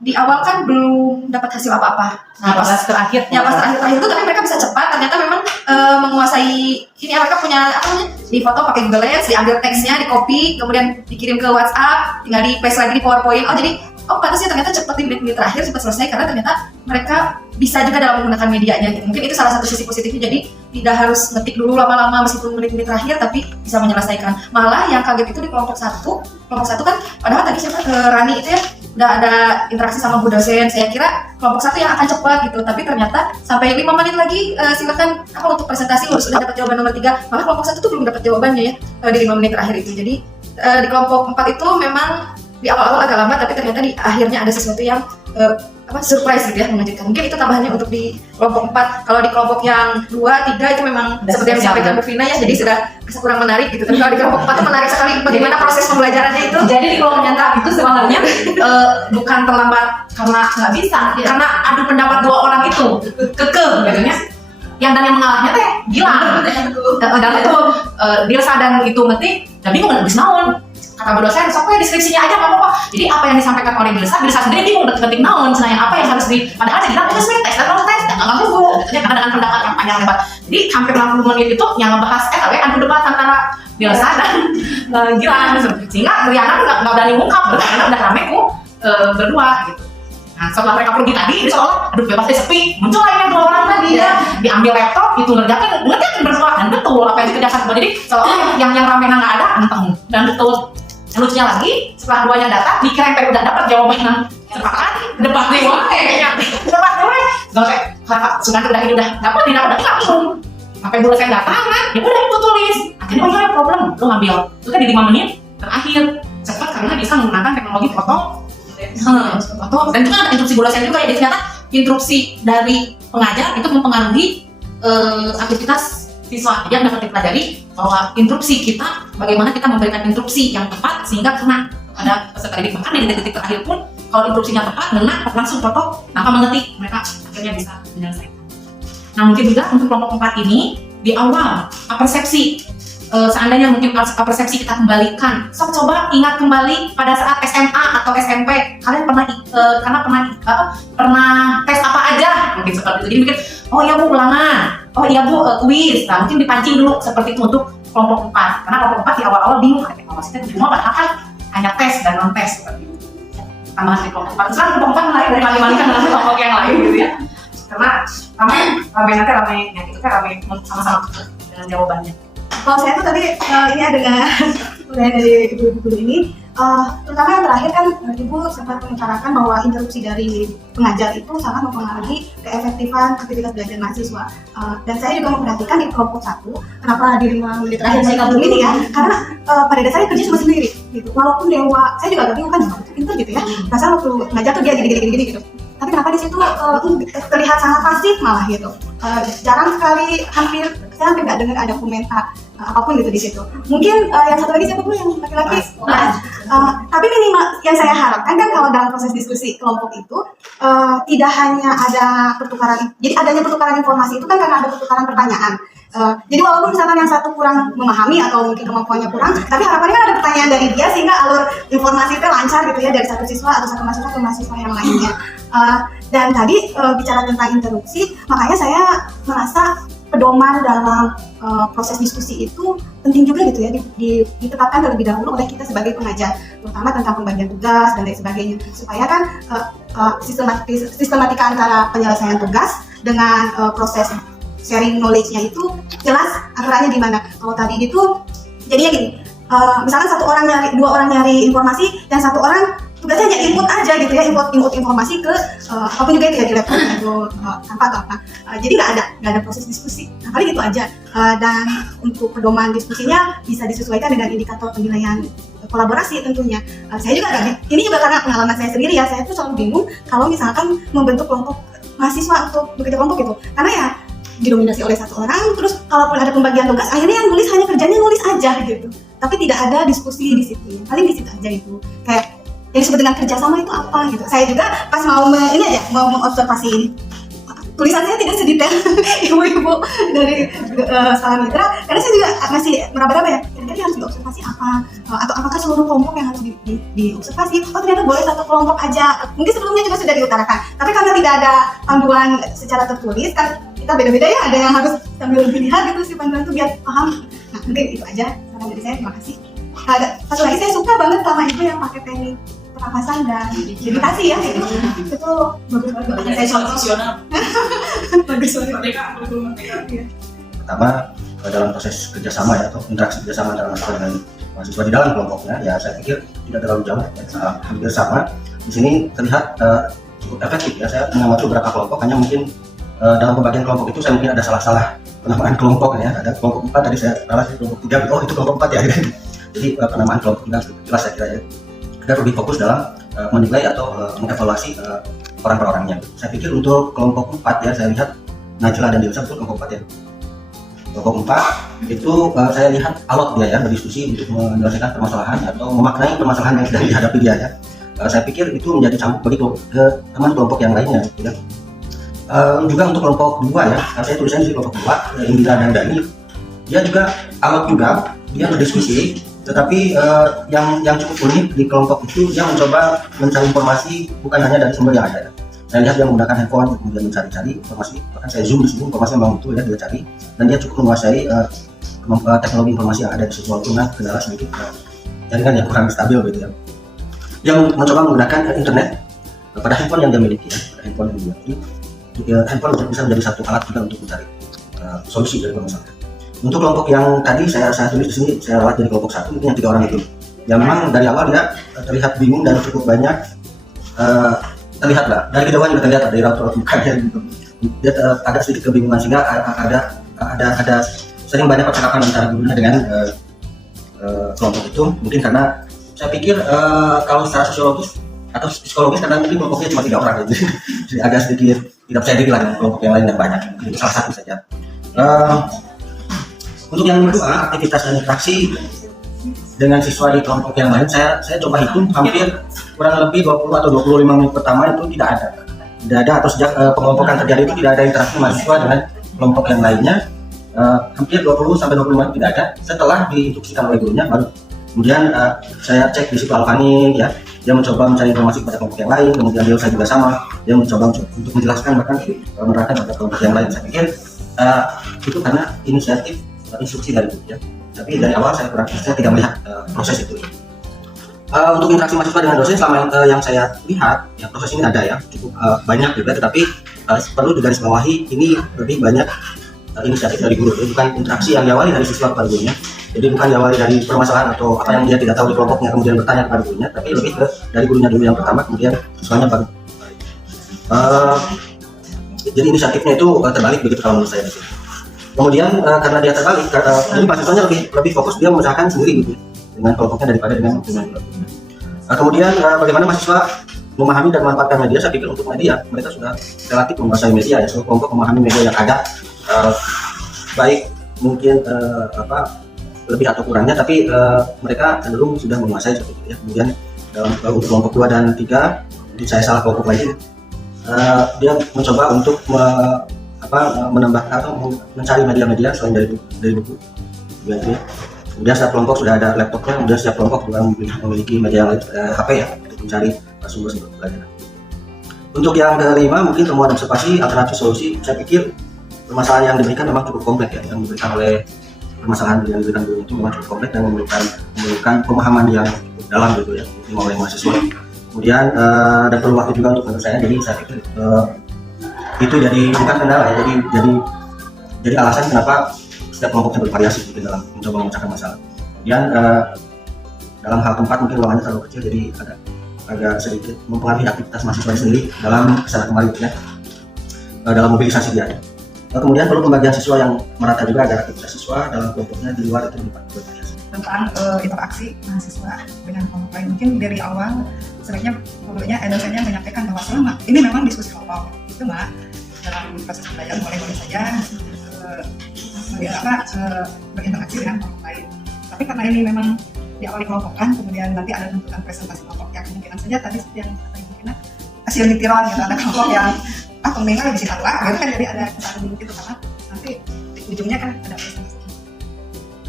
di awal kan belum dapat hasil apa-apa. Nah pas terakhir itu tapi mereka bisa cepat, ternyata memang menguasai ini ya, mereka punya di foto pakai Google Lens, diambil teksnya, di copy, kemudian dikirim ke WhatsApp, tinggal di paste lagi di PowerPoint. Oh jadi oh pantasnya ternyata cepat di menit-menit terakhir cepat selesai karena ternyata mereka bisa juga dalam menggunakan medianya gitu. Mungkin itu salah satu sisi positifnya, jadi tidak harus ngetik dulu lama-lama meskipun menit-menit terakhir tapi bisa menyelesaikan. Malah yang kaget itu di kelompok satu kan padahal tadi siapa Rani itu ya udah ada interaksi sama Bu dosen, saya kira kelompok satu yang akan cepat gitu, tapi ternyata sampai 5 menit lagi silakan untuk presentasi sudah dapat jawaban nomor 3, malah kelompok satu tuh belum dapat jawabannya ya di 5 menit terakhir itu. Jadi di kelompok 4 itu memang di awal-awal agak lambat tapi ternyata di akhirnya ada sesuatu yang surprise gitu ya, mengejutkan. Mungkin itu tambahannya untuk di kelompok 4. Kalau di kelompok yang 2, 3 itu memang seperti yang disampaikan Bu Vina ya, jadi sudah bisa kurang menarik gitu. Tapi kalau di kelompok 4 itu menarik sekali bagaimana proses pembelajarannya itu. Jadi di kelompok nyata itu sebenarnya bukan terlambat karena nggak bisa, karena adu pendapat 2 orang itu kekeh gitu ya. Yang dan yang mengalahnya teh bilang dan itu Dilsa dan itu ngetik dan bingung nggak bisa naon. Kata Bu dosen, sok deskripsinya aja nggak apa-apa. Jadi apa yang disampaikan oleh Dilsa sendiri bingung ngetik naon, sebenarnya apa yang harus padahal dia bilang itu sebenarnya teks dan nggak buku. Karena dengan pendapat yang panjang lebar. Jadi hampir 60 menit itu yang ngebahas adu debat antara Dilsa dan Gilang, sehingga Riana nggak berani ngungkap karena udah rame berdua gitu. Nah setelah mereka pergi tadi, di sekolah, aduh bebas sepi, muncul lagi 2 orang tadi ya, diambil laptop itu ngerjakan berdua dan betul apa yang dikerjakan. Jadi seolah yang rame nggak ada entah dan betul. Lucunya lagi, setelah 2-nya datang, dikira udah dapat jawaban sepakat, debat nih kayaknya debat gue, kakak sudah ini udah dapat bingung. Sampai Bu dosen datang kan, ya udah itu tulis. Akhirnya ada problem, lu ngambil itu kan di 5 menit terakhir cepat karena bisa menggunakan teknologi foto dan itu kan ada instruksi Bu dosen juga ya. Jadi ternyata instruksi dari pengajar itu mempengaruhi aktivitas siswa yang dapat dipelajari, bahwa instruksi kita bagaimana kita memberikan instruksi yang tepat sehingga kena pada peserta didik. Bahkan di detik terakhir pun kalau instruksinya tepat, ngena langsung foto tanpa mengetik, mereka akhirnya bisa menyelesaikan. Nah mungkin juga untuk kelompok 4 ini di awal persepsi, seandainya mungkin persepsi kita kembalikan, coba ingat kembali pada saat SMA atau SMP kalian pernah tes apa aja, mungkin seperti itu. Jadi mungkin oh iya Bu ulangan, oh iya Bu kuis. Nah mungkin dipancing dulu seperti itu untuk kelompok 4, karena kelompok 4 di awal-awal bingung maksudnya cuma padahal kan hanya tes dan non tes seperti itu. Tambahan di kelompok 4, sekarang kelompok 4 menarik dari mali-malikan dengan kelompok yang lain gitu ya, karena ramai sama-sama dengan jawabannya. Kalau saya tuh tadi ini ada dari ibu-ibu guru ini, terutama yang terakhir kan ibu sempat mengutarakan bahwa interupsi dari pengajar itu sangat mempengaruhi keefektifan aktivitas belajar mahasiswa. Dan saya juga memperhatikan di kelompok 1, kenapa di 5 menit terakhir saya kabur ini ya, karena pada dasarnya kerja cuma sendiri gitu. Walaupun Dewa, saya juga agak bingung kan, pintar gitu ya. Rasanya waktu ngajar tuh dia gini gitu. Tapi kenapa di situ terlihat sangat pasif malah gitu. Jarang sekali, saya hampir nggak dengar ada komentar apapun gitu di situ. Mungkin yang satu lagi siapa dulu yang laki-laki? Tapi minimal yang saya harapkan kan kalau dalam proses diskusi kelompok itu tidak hanya ada pertukaran, jadi adanya pertukaran informasi itu kan karena ada pertukaran pertanyaan. Jadi walaupun misalkan yang satu kurang memahami atau mungkin kemampuannya kurang, tapi harapannya kan ada pertanyaan dari dia sehingga alur informasi itu lancar gitu ya dari satu siswa atau satu mahasiswa ke mahasiswa yang lainnya. Dan tadi bicara tentang interupsi, makanya saya merasa pedoman dalam proses diskusi itu penting juga gitu ya ditetapkan terlebih dahulu oleh kita sebagai pengajar, terutama tentang pembagian tugas dan lain sebagainya, supaya kan sistematika antara penyelesaian tugas dengan proses sharing knowledge-nya itu jelas aturannya di mana. Kalau tadi itu jadinya gini, misalkan 2 orang nyari informasi, yang 1 orang tugasnya hanya input aja gitu ya, input informasi ke apapun juga itu ya di laptop atau tanpa atau apa. Jadi nggak ada proses diskusi. Nah paling gitu aja. Dan untuk pedoman diskusinya bisa disesuaikan dengan indikator penilaian kolaborasi tentunya. Saya juga ini juga karena pengalaman saya sendiri ya, saya tuh selalu bingung kalau misalkan membentuk kelompok mahasiswa untuk bekerja kelompok gitu, karena ya didominasi oleh 1 orang, terus kalaupun ada pembagian tugas, akhirnya yang nulis hanya kerjanya nulis aja gitu, tapi tidak ada diskusi di situ. Paling di situ aja itu, kayak yang disebut dengan kerjasama itu apa gitu. Saya juga pas mau mengobservasi ini, tulisan saya tidak sedetail ibu-ibu dari Skala Mitra, karena saya juga masih meraba-raba ya, kira-kira harus diobservasi apa, atau apakah seluruh kelompok yang harus diobservasi. Oh ternyata boleh 1 kelompok aja. Mungkin sebelumnya juga sudah diutarakan, tapi karena tidak ada panduan secara tertulis kan, kita beda-beda ya, ada yang harus sambil dilihat gitu si panduan itu biar paham. Nah mungkin itu aja saran dari saya, terima kasih. Ada satu lagi, saya suka banget sama ibu yang pakai teknik pernapasan dan meditasi ya, itu bagus banget. Saya contoh bagus banget. Pertama, dalam proses kerjasama ya, atau interaksi kerjasama antara mahasiswa dengan mahasiswa di dalam kelompoknya, ya saya pikir tidak terlalu jauh, ya, hampir sama. Di sini terlihat cukup efektif ya. Saya mengamati beberapa kelompok, hanya mungkin dalam pembagian kelompok itu saya mungkin ada salah-salah penamaan kelompok ya. Ada kelompok 4 tadi saya salah, kelompok 3, oh itu kelompok 4 ya. Jadi penamaan kelompok kita jelas saya kira ya. Kita lebih fokus dalam menilai atau mengevaluasi orang per orangnya. Saya pikir untuk kelompok 4 ya, saya lihat Najla dan Dilsa, betul kelompok 4 ya. Kelompok 4 itu saya lihat alot dia ya, berdiskusi untuk menyelesaikan permasalahan atau memaknai permasalahan yang sedang dihadapi dia ya. Saya pikir itu menjadi cambuk bagi teman kelompok yang lainnya ya. Juga untuk kelompok 2 ya, saya tulisannya di kelompok 2, Indira dan Dani, dia juga alot juga, dia berdiskusi, tetapi yang cukup unik di kelompok itu dia mencoba mencari informasi bukan hanya dari sumber yang ada. Saya lihat dia menggunakan handphone kemudian mencari-cari informasi, bahkan saya zoom di sini, informasi memang betul ya dia cari, dan dia cukup menguasai teknologi informasi yang ada di situ, walaupun kendala sedikit jaringan yang kurang stabil gitu ya. Yang mencoba menggunakan internet pada handphone yang dia miliki ya, pada handphone yang dia miliki. Handphone bisa menjadi satu alat juga untuk mencari solusi dari permasalahan. Untuk kelompok yang tadi saya tulis di sini, saya rawat dari kelompok 1, mungkin yang 3 orang itu, yang memang dari awal dia terlihat bingung dan cukup banyak terlihat lah dari kejauhan juga terlihat dari raut mukanya gitu. Dia agak sedikit kebingungan, sehingga ada sering banyak percakapan antara gurunya dengan kelompok itu. Mungkin karena saya pikir kalau secara sosiologis atau psikologis, karena mungkin kelompoknya cuma 3 orang gitu. Jadi agak sedikit tidak percaya diri lah dengan kelompok yang lain yang banyak. Itu salah satu saja. Untuk yang kedua, aktivitas dan interaksi dengan siswa di kelompok yang lain, saya coba hitung hampir kurang lebih 20 atau 25 menit pertama itu tidak ada, atau sejak pengelompokan terjadi itu tidak ada interaksi mahasiswa dengan kelompok yang lainnya. Hampir 20 sampai 25 menit tidak ada. Setelah diinstruksikan oleh gurunya, baru kemudian saya cek di situ Alfani ya, dia mencoba mencari informasi pada kelompok yang lain, kemudian dia juga sama, dia mencoba untuk menjelaskan bahkan menerangkan pada kelompok yang lain. Saya pikir itu karena inisiatif instruksi dari guru ya. Tapi dari awal saya tidak melihat proses itu. Untuk interaksi mahasiswa dengan dosen selama yang saya lihat, ya proses ini ada ya, cukup banyak juga, tetapi perlu digarisbawahi ini lebih banyak inisiatif dari guru, bukan interaksi yang diawali dari siswa kepada gurunya. Jadi bukan diawali dari permasalahan atau apa yang dia tidak tahu di kelompoknya kemudian bertanya kepada gurunya, tapi lebih dari gurunya dulu yang pertama, kemudian siswanya baru. Jadi inisiatifnya itu terbalik begitu kalau menurut saya di sini. Kemudian karena dia terbalik, jadi mahasiswanya lebih fokus dia mengusahakan sendiri gitu dengan kelompoknya daripada dengan kelompoknya. Kemudian bagaimana mahasiswa memahami dan memanfaatkan media, saya pikir untuk media mereka sudah relatif menguasai media ya, seluruh kelompok memahami media yang ada, baik mungkin lebih atau kurangnya, tapi mereka cenderung sudah menguasai seperti itu ya. Kemudian dalam kelompok 2 dan 3, saya salah kelompok lain, dia mencoba untuk menambah atau mencari media-media selain dari buku gitu ya. Kemudian setiap kelompok sudah ada laptopnya, kemudian setiap kelompok juga memiliki media yang lain, HP ya, untuk mencari sumber-sumber pelajaran. Untuk yang kelima, mungkin temuan observasi alternatif solusi. Saya pikir permasalahan yang diberikan memang cukup kompleks ya, yang diberikan oleh permasalahan yang diberikan dulu itu memang cukup kompleks dan memerlukan pemahaman yang cukup dalam gitu ya, oleh mahasiswa. Kemudian dan perlu waktu juga untuk menurut saya, jadi saya pikir itu jadi bukan kendala ya, jadi alasan kenapa setiap kelompoknya bervariasi gitu dalam mencoba memecahkan masalah. Kemudian dalam hal tempat mungkin ruangannya terlalu kecil, jadi agak sedikit mempengaruhi aktivitas mahasiswa sendiri dalam kesana kemari ya, dalam mobilisasi dia. Kemudian perlu pembagian siswa yang merata juga agar aktivitas siswa dalam kelompoknya di luar itu bervariasi. Tentang interaksi mahasiswa dengan kelompok lain, mungkin dari awal sebaiknya gurunya dosennya menyampaikan bahwa selama ini memang diskusi kelompok itu mah dalam proses pembelajaran boleh saja berinteraksi dengan kelompok lain. Tapi karena ini memang diawali kelompokan, kemudian nanti ada tuntutan presentasi kelompok yang kemungkinan saja tadi seperti yang kemungkinan hasil nitiran gitu, ada kelompok yang pembela lebih sih lah gitu kan, jadi ada kesalahan dulu gitu karena nanti di ujungnya kan ada presentasi.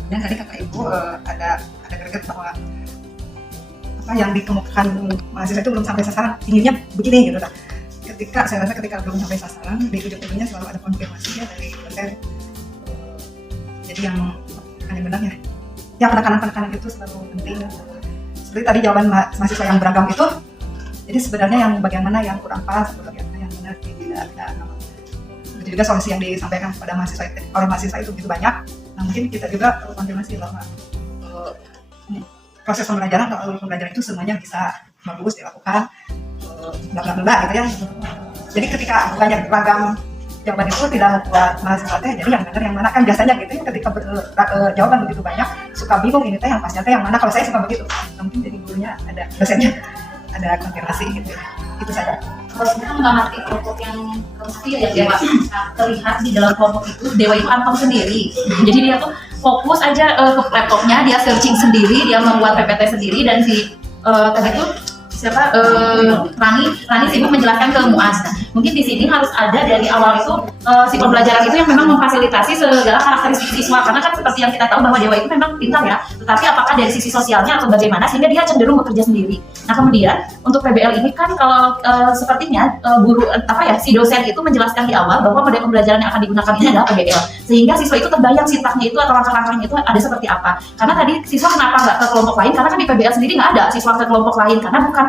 Dan tadi kata ibu ada greget bahwa apa yang dikemukakan mahasiswa itu belum sampai sasaran, inginnya begini gitu. Saya rasa ketika belum sampai sasaran, di ujung-ujungnya selalu ada konfirmasi ya dari dosen. Jadi yang hanya benarnya ya penekanan itu selalu penting. Seperti seperti tadi jawaban mahasiswa yang beragam itu, jadi sebenarnya yang bagian mana yang kurang pas, bagian mana yang benar tidak. Begitu juga solusi yang disampaikan kepada mahasiswa itu begitu banyak. Nah mungkin kita juga perlu konfirmasi bahwa proses pembelajaran atau alur pembelajaran itu semuanya bisa bagus dilakukan, bla bla bla gitu ya. Jadi ketika banyak beragam jawaban itu tidak membuat mahasiswa teh jadi yang benar yang mana, kan biasanya gitu ya, ketika jawaban begitu banyak suka bingung ini teh yang pasnya teh yang mana. Kalau saya suka begitu, mungkin jadi gurunya ada dosennya ada konfirmasi gitu. Itu saja. Kalau sebenarnya mengamati kelompok yang kecil ya Dewa, terlihat di dalam kelompok itu Dewa itu anteng sendiri. Jadi dia tuh fokus aja ke laptopnya, dia searching sendiri, dia membuat PPT sendiri, dan si tadi tuh siapa Rani sibuk menjelaskan ke Muaz. Nah, mungkin di sini harus ada dari awal itu si pembelajaran itu yang memang memfasilitasi segala karakteristik siswa, karena kan seperti yang kita tahu bahwa Dewa itu memang pintar ya, tetapi apakah dari sisi sosialnya atau bagaimana sehingga dia cenderung bekerja sendiri. Nah kemudian untuk PBL ini kan kalau sepertinya guru si dosen itu menjelaskan di awal bahwa model pembelajaran yang akan digunakan ini adalah PBL, sehingga siswa itu terbayang sintaknya itu atau langkah-langkahnya itu ada seperti apa. Karena tadi siswa kenapa nggak ke kelompok lain, karena kan di PBL sendiri nggak ada siswa ke kelompok lain, karena bukan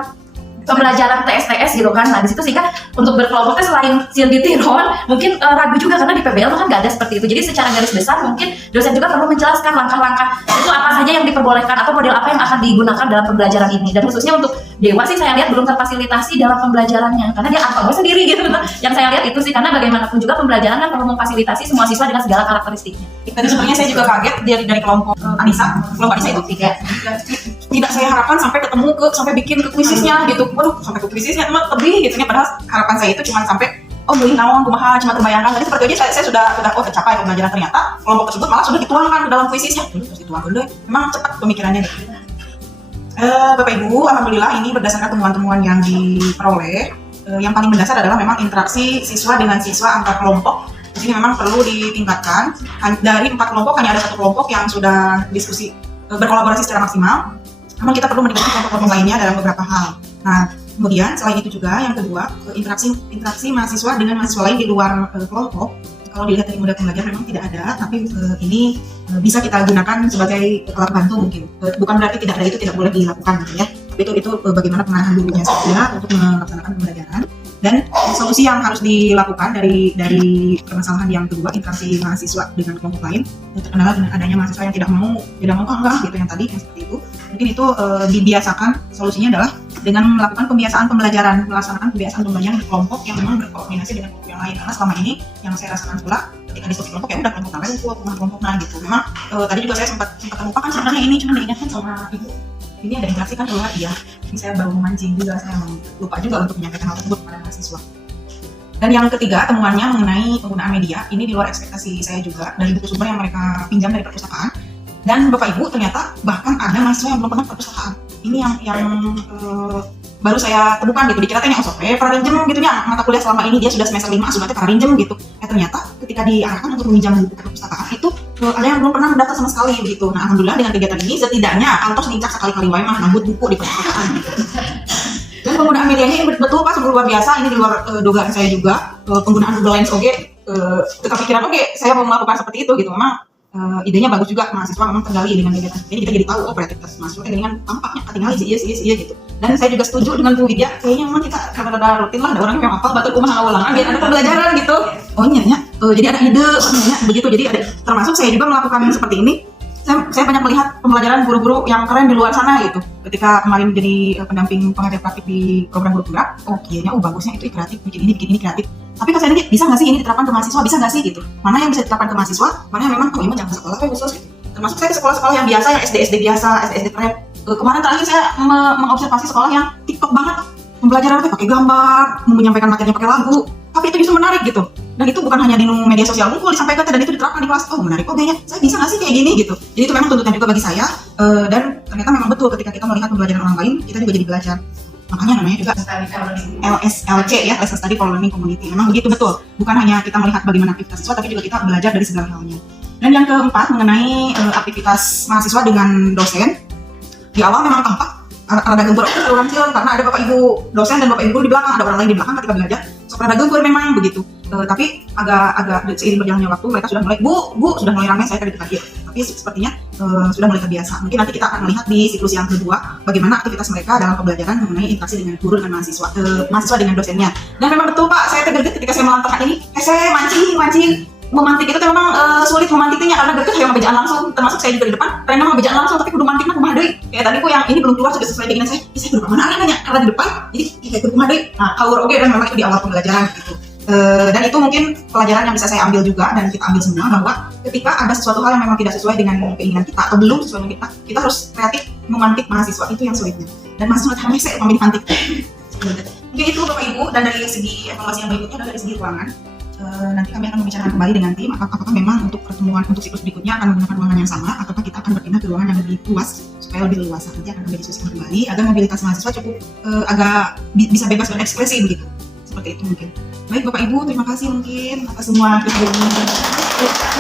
pembelajaran TSTS gitu kan. Nah di situ sehingga untuk berkelompoknya selain sindiron mungkin ragu juga, karena di PBL kan nggak ada seperti itu. Jadi secara garis besar mungkin dosen juga perlu menjelaskan langkah-langkah itu apa saja yang diperbolehkan atau model apa yang akan digunakan dalam pembelajaran ini. Dan khususnya untuk Dewa sih saya lihat belum terfasilitasi dalam pembelajarannya, karena dia apa sendiri gitu. Yang saya lihat itu sih, karena bagaimanapun juga pembelajaran kan perlu memfasilitasi semua siswa dengan segala karakteristiknya. Tadi sebenarnya saya juga kaget dari kelompok Anissa itu tidak saya harapkan sampai sampai bikin ke kuisisnya gitu. Waduh, sampai ke kuisisnya cuma lebih gitu ya, padahal harapan saya itu cuma sampai beli naon kumaha, cuma terbayangkan. Tadi seperti aja saya sudah tercapai pembelajaran, ternyata kelompok tersebut malah sudah dituangkan ke dalam kuisisnya. Terus dituangkan deh. Memang cepat pemikirannya gitu. Bapak Ibu, alhamdulillah ini berdasarkan temuan-temuan yang diperoleh, yang paling mendasar adalah memang interaksi siswa dengan siswa antar kelompok. Di sini memang perlu ditingkatkan. Dari 4 kelompok hanya ada 1 kelompok yang sudah diskusi berkolaborasi secara maksimal. Namun kita perlu melibatkan kelompok-kelompok lainnya dalam beberapa hal. Nah, kemudian selain itu juga yang kedua, interaksi mahasiswa dengan mahasiswa lain di luar kelompok. Kalau dilihat dari model pembelajaran memang tidak ada, tapi ini bisa kita gunakan sebagai alat bantu mungkin. Bukan berarti tidak ada, itu tidak boleh dilakukan gitu ya. Tapi itu bagaimana pengarahan gurunya saja untuk melaksanakan pembelajaran. Dan solusi yang harus dilakukan dari permasalahan yang kedua, interaksi mahasiswa dengan kelompok lain, terkendala dengan adanya mahasiswa yang tidak mau enggak gitu, yang tadi yang seperti itu. Mungkin itu dibiasakan, solusinya adalah dengan melakukan pembiasaan pembelajaran, melaksanakan pembiasaan pembelajaran di kelompok yang memang berkoordinasi dengan kelompok yang lain. Karena selama ini yang saya rasakan pula ketika diskusi kelompok ya udah kelompok gitu. Memang tadi juga saya sempat terlupakan sebenarnya ini, cuma diingatkan sama ibu. Ini ada interaksi kan keluar, iya. Ini saya baru memancing juga, saya lupa juga untuk menyampaikan hal tersebut kepada mahasiswa. Dan yang ketiga, temuannya mengenai penggunaan media. Ini di luar ekspektasi saya juga, dari buku sumber yang mereka pinjam dari perpustakaan. Dan Bapak Ibu, ternyata bahkan ada mahasiswa yang belum pernah perpustakaan. Ini yang baru saya temukan gitu. Dikira tanya pernah pinjam gitu ya, mata kuliah selama ini dia sudah semester 5, sudah pernah pinjam gitu. Ternyata ketika diarahkan untuk meminjam buku perpustakaan itu ada yang belum pernah mendaftar sama sekali gitu. Nah, alhamdulillah dengan kegiatan ini setidaknya kantor nincak sekali-kali wae mah nambut buku di perpustakaan gitu. Dan penggunaan medianya ini betul Pak, luar biasa. Ini di luar dugaan saya juga. Penggunaan Google Lens kepikiran saya mau melakukan seperti itu gitu. Memang idenya bagus juga, mahasiswa memang tergali dengan kegiatan ini. Kita jadi tahu kreativitas mahasiswa dengan tampaknya ketinggalan iya gitu. Dan saya juga setuju dengan Bu Widya, kayaknya memang kita karena rutin lah, ada orang yang hafal batur kumaha ulangan biar ada pembelajaran gitu. Jadi ada ide begitu. Jadi ada, termasuk saya juga melakukan seperti ini. Saya banyak melihat pembelajaran guru-guru yang keren di luar sana gitu. Ketika kemarin jadi pendamping pengajar praktik di program guru gerak, kayaknya bagusnya itu kreatif, bikin ini kreatif. Tapi kalau saya lihat bisa nggak sih ini diterapkan ke mahasiswa, bisa nggak sih gitu. Mana yang bisa diterapkan ke mahasiswa, mana yang memang ini jangan sekolah khusus gitu. Termasuk saya ke sekolah-sekolah yang biasa, yang SD biasa, SD prep. Kemarin terakhir saya mengobservasi sekolah yang TikTok banget, pembelajaran pakai gambar, menyampaikan materinya pakai lagu, tapi itu justru menarik gitu. Dan itu bukan hanya di media sosial, muncul disampaikan dan itu diterapkan di kelas. Menarik kayaknya saya bisa nggak sih kayak gini gitu. Jadi itu memang tuntutan juga bagi saya, dan ternyata memang betul ketika kita melihat pembelajaran orang lain, kita juga jadi belajar. Makanya namanya juga LSLC ya, Lesson Study for Learning Community. Memang begitu betul. Bukan hanya kita melihat bagaimana aktivitas siswa, tapi juga kita belajar dari segala halnya. Dan yang keempat mengenai aktivitas mahasiswa dengan dosen. Di awal memang tampak ada gembur karena ada Bapak Ibu dosen dan Bapak Ibu guru di belakang, ada orang lain di belakang ketika belajar. Ada gembur memang begitu. Tapi agak seiring berjalannya waktu mereka sudah mulai Bu sudah mulai ramai, saya tadi tapi sepertinya sudah mulai terbiasa. Mungkin nanti kita akan melihat di siklus yang kedua bagaimana aktivitas mereka dalam pembelajaran mengenai interaksi dengan guru dengan mahasiswa dengan dosennya. Dan memang betul Pak, saya tergeget ketika saya melantarkan ini, saya mancing memantik itu memang sulit memantiknya karena greget yang bejaan langsung, termasuk saya juga di depan karena memang bejaan langsung tapi kudu mantiknya kumaha deui. Kayak tadi yang ini belum keluar sudah sesuai keinginan saya kudu kemana arahnya karena di depan jadi kayak kudu kumaha deui. Nah, kaur oke dan memang itu di awal pembelajaran gitu. Dan itu mungkin pelajaran yang bisa saya ambil juga dan kita ambil semua, bahwa ketika ada sesuatu hal yang memang tidak sesuai dengan keinginan kita atau belum sesuai dengan kita harus kreatif memantik mahasiswa, itu yang sulitnya. Dan mahasiswa kami saya mau dipantik. Mungkin itu Bapak Ibu, dan dari segi evaluasi yang berikutnya adalah dari segi ruangan. Nanti kami akan membicarakan kembali dengan tim apakah memang untuk pertemuan untuk siklus berikutnya akan menggunakan ruangan yang sama ataukah kita akan berpindah ke ruangan yang lebih luas supaya lebih luas. Nanti akan kami diskusikan kembali agar mobilitas mahasiswa cukup agak bisa bebas berekspresi begitu. Seperti itu mungkin. Baik Bapak Ibu, terima kasih mungkin atas semua kesempatannya.